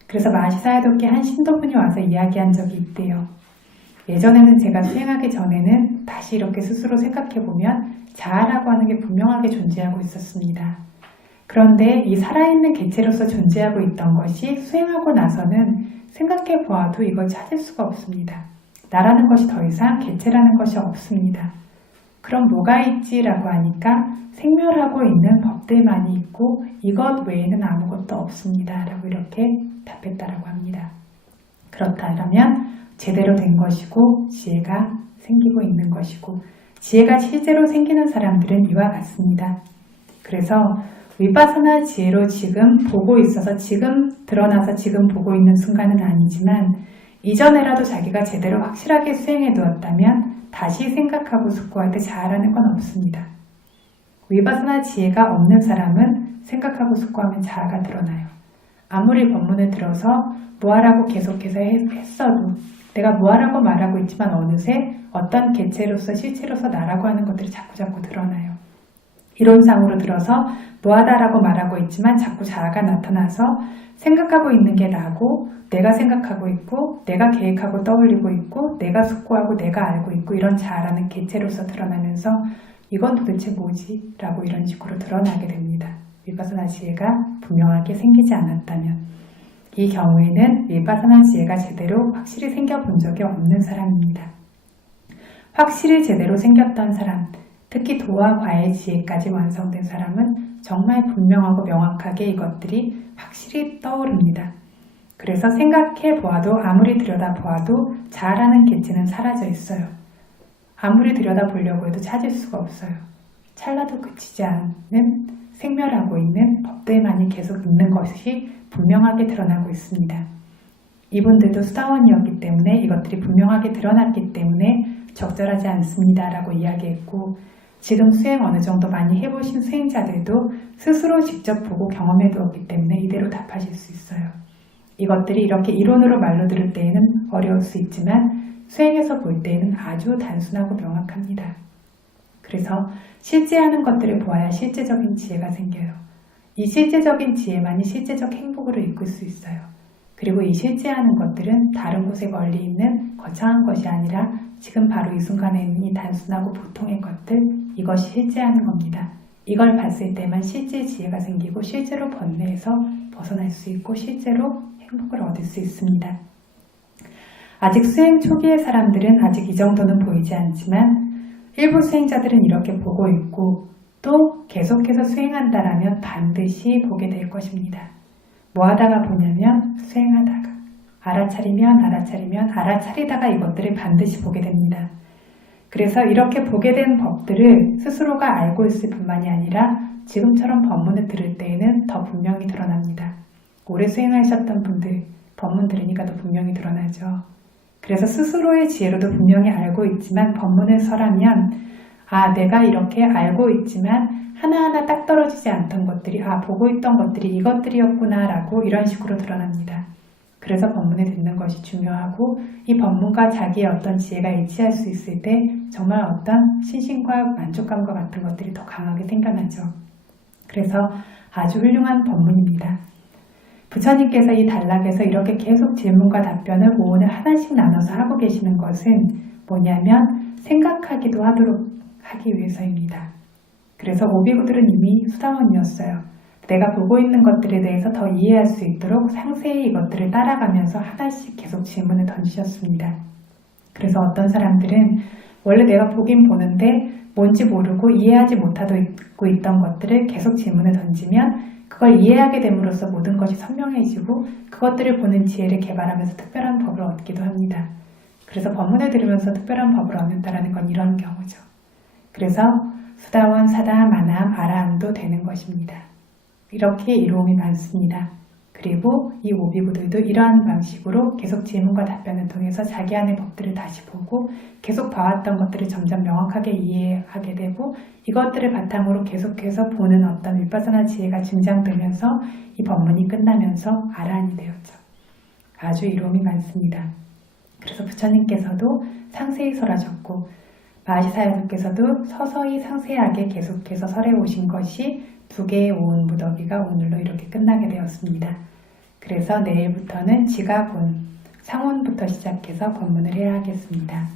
그래서 마시사야도께 한 신도분이 와서 이야기한 적이 있대요. 예전에는 제가 수행하기 전에는 다시 이렇게 스스로 생각해보면 자아라고 하는 게 분명하게 존재하고 있었습니다. 그런데 이 살아있는 개체로서 존재하고 있던 것이 수행하고 나서는 생각해보아도 이걸 찾을 수가 없습니다. 나라는 것이 더 이상 개체라는 것이 없습니다. 그럼 뭐가 있지라고 하니까 생멸하고 있는 법들만이 있고 이것 외에는 아무것도 없습니다. 라고 이렇게 답했다라고 합니다. 그렇다면 제대로 된 것이고 지혜가 생기고 있는 것이고 지혜가 실제로 생기는 사람들은 이와 같습니다. 그래서 위파사나 지혜로 지금 보고 있어서 지금 드러나서 지금 보고 있는 순간은 아니지만 이전에라도 자기가 제대로 확실하게 수행해 두었다면 다시 생각하고 숙고할 때 자아라는 건 없습니다. 위파사나 지혜가 없는 사람은 생각하고 숙고하면 자아가 드러나요. 아무리 법문을 들어서 뭐하라고 계속해서 했어도 내가 뭐하라고 말하고 있지만 어느새 어떤 개체로서 실체로서 나라고 하는 것들이 자꾸자꾸 드러나요. 이론상으로 들어서 뭐하다라고 말하고 있지만 자꾸 자아가 나타나서 생각하고 있는 게 나고 내가 생각하고 있고 내가 계획하고 떠올리고 있고 내가 숙고하고 내가 알고 있고 이런 자아라는 개체로서 드러나면서 이건 도대체 뭐지? 라고 이런 식으로 드러나게 됩니다. 위파사나 지혜가 분명하게 생기지 않았다면 이 경우에는 위파사나 지혜가 제대로 확실히 생겨본 적이 없는 사람입니다. 확실히 제대로 생겼던 사람, 특히 도와 과의 지혜까지 완성된 사람은 정말 분명하고 명확하게 이것들이 확실히 떠오릅니다. 그래서 생각해 보아도 아무리 들여다보아도 자아라는 개체는 사라져 있어요. 아무리 들여다보려고 해도 찾을 수가 없어요. 찰나도 그치지 않는 생멸하고 있는 법들만이 계속 있는 것이 분명하게 드러나고 있습니다. 이분들도 수다원이었기 때문에 이것들이 분명하게 드러났기 때문에 적절하지 않습니다 라고 이야기했고 지금 수행 어느 정도 많이 해보신 수행자들도 스스로 직접 보고 경험해 두었기 때문에 이대로 답하실 수 있어요. 이것들이 이렇게 이론으로 말로 들을 때에는 어려울 수 있지만 수행해서 볼 때에는 아주 단순하고 명확합니다. 그래서 실제하는 것들을 보아야 실제적인 지혜가 생겨요. 이 실제적인 지혜만이 실제적 행복으로 이끌 수 있어요. 그리고 이 실제하는 것들은 다른 곳에 멀리 있는 거창한 것이 아니라 지금 바로 이 순간에 있는 이 단순하고 보통의 것들, 이것이 실제하는 겁니다. 이걸 봤을 때만 실제 지혜가 생기고 실제로 번뇌에서 벗어날 수 있고 실제로 행복을 얻을 수 있습니다. 아직 수행 초기의 사람들은 아직 이 정도는 보이지 않지만 일부 수행자들은 이렇게 보고 있고 또 계속해서 수행한다라면 반드시 보게 될 것입니다. 뭐 하다가 보냐면 수행하다가 알아차리면 알아차리다가 이것들을 반드시 보게 됩니다. 그래서 이렇게 보게 된 법들을 스스로가 알고 있을 뿐만이 아니라 지금처럼 법문을 들을 때에는 더 분명히 드러납니다. 오래 수행하셨던 분들 법문 들으니까 더 분명히 드러나죠. 그래서 스스로의 지혜로도 분명히 알고 있지만 법문을 설하면 내가 이렇게 알고 있지만 하나하나 딱 떨어지지 않던 것들이 보고 있던 것들이 이것들이었구나 라고 이런 식으로 드러납니다. 그래서 법문을 듣는 것이 중요하고 이 법문과 자기의 어떤 지혜가 일치할 수 있을 때 정말 어떤 신심과 만족감과 같은 것들이 더 강하게 생겨나죠. 그래서 아주 훌륭한 법문입니다. 부처님께서 이 단락에서 이렇게 계속 질문과 답변을 오온을 하나씩 나눠서 하고 계시는 것은 뭐냐면 생각하기도 하도록 하기 위해서입니다. 그래서 오비구들은 이미 수다원이었어요. 내가 보고 있는 것들에 대해서 더 이해할 수 있도록 상세히 이것들을 따라가면서 하나씩 계속 질문을 던지셨습니다. 그래서 어떤 사람들은 원래 내가 보긴 보는데 뭔지 모르고 이해하지 못하고 있던 것들을 계속 질문을 던지면 그걸 이해하게 됨으로써 모든 것이 선명해지고 그것들을 보는 지혜를 개발하면서 특별한 법을 얻기도 합니다. 그래서 법문을 들으면서 특별한 법을 얻는다라는 건 이런 경우죠. 그래서 수다원, 사다, 만함, 아라함도 되는 것입니다. 이렇게 이로움이 많습니다. 그리고 이 오비구들도 이러한 방식으로 계속 질문과 답변을 통해서 자기 안의 법들을 다시 보고 계속 봐왔던 것들을 점점 명확하게 이해하게 되고 이것들을 바탕으로 계속해서 보는 어떤 윗바사나 지혜가 증장되면서 이 법문이 끝나면서 아라한이 되었죠. 아주 이로움이 많습니다. 그래서 부처님께서도 상세히 설하셨고 마하시사야도께서도 서서히 상세하게 계속해서 설해 오신 것이 2개의 오은 무더기가 오늘로 이렇게 끝나게 되었습니다. 그래서 내일부터는 지가본, 상온부터 시작해서 법문을 해야 하겠습니다.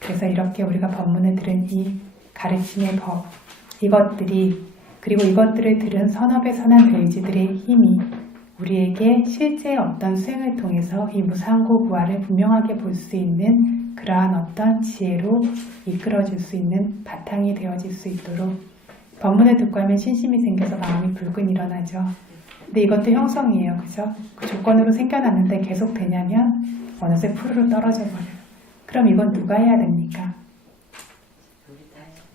그래서 이렇게 우리가 법문을 들은 이 가르침의 법, 이것들이 그리고 이것들을 들은 선업의 선한 의지들의 힘이 우리에게 실제 어떤 수행을 통해서 이 무상고 부활을 분명하게 볼 수 있는 그러한 어떤 지혜로 이끌어줄 수 있는 바탕이 되어질 수 있도록 법문을 듣고 하면 신심이 생겨서 마음이 불끈 일어나죠. 근데 이것도 형성이에요. 그죠? 그 조건으로 생겨났는데 계속 되냐면 어느새 푸르르 떨어져 버려요. 그럼 이건 누가 해야 됩니까?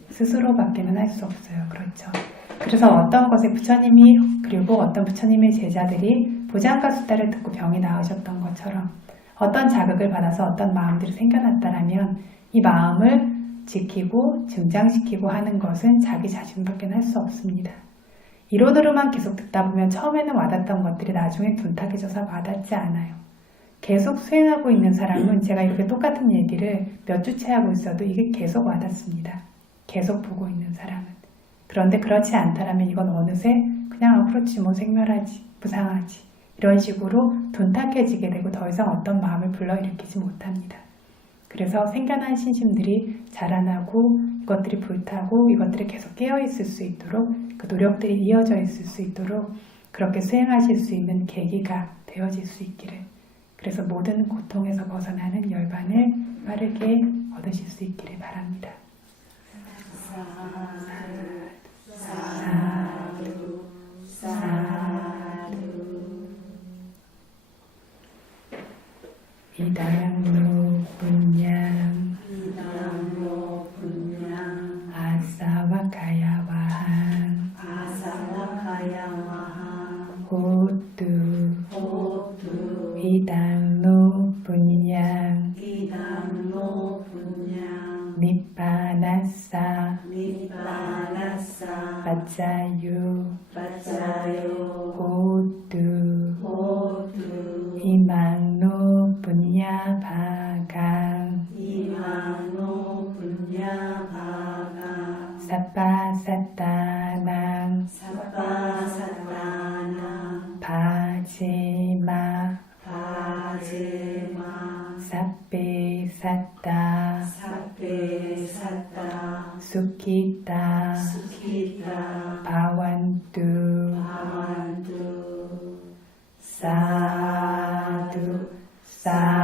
스스로밖에는 할 수 없어요. 그렇죠? 그래서 어떤 것에 부처님이 그리고 어떤 부처님의 제자들이 보장가 수다를 듣고 병이 나으셨던 것처럼 어떤 자극을 받아서 어떤 마음들이 생겨났다라면 이 마음을 지키고 증장시키고 하는 것은 자기 자신밖에 할 수 없습니다. 이론으로만 계속 듣다 보면 처음에는 와닿던 것들이 나중에 둔탁해져서 와닿지 않아요. 계속 수행하고 있는 사람은 제가 이렇게 똑같은 얘기를 몇 주째 하고 있어도 이게 계속 와닿습니다. 계속 보고 있는 사람은. 그런데 그렇지 않다라면 이건 어느새 그냥 그렇지 뭐 생멸하지, 무상하지 이런 식으로 둔탁해지게 되고 더 이상 어떤 마음을 불러일으키지 못합니다. 그래서 생겨난 신심들이 자라나고 이것들이 불타고 이것들이 계속 깨어있을 수 있도록 그 노력들이 이어져 있을 수 있도록 그렇게 수행하실 수 있는 계기가 되어질 수 있기를 그래서 모든 고통에서 벗어나는 열반을 빠르게 얻으실 수 있기를 바랍니다. 사두 사두 이다양로 분양 아사와카야와한 호두 이당로 분양 니빠나사 빠짜유 호두 이망노 분야바강 사빠사따낭 바제마 사페사따 수키따 바완뚜 사두 사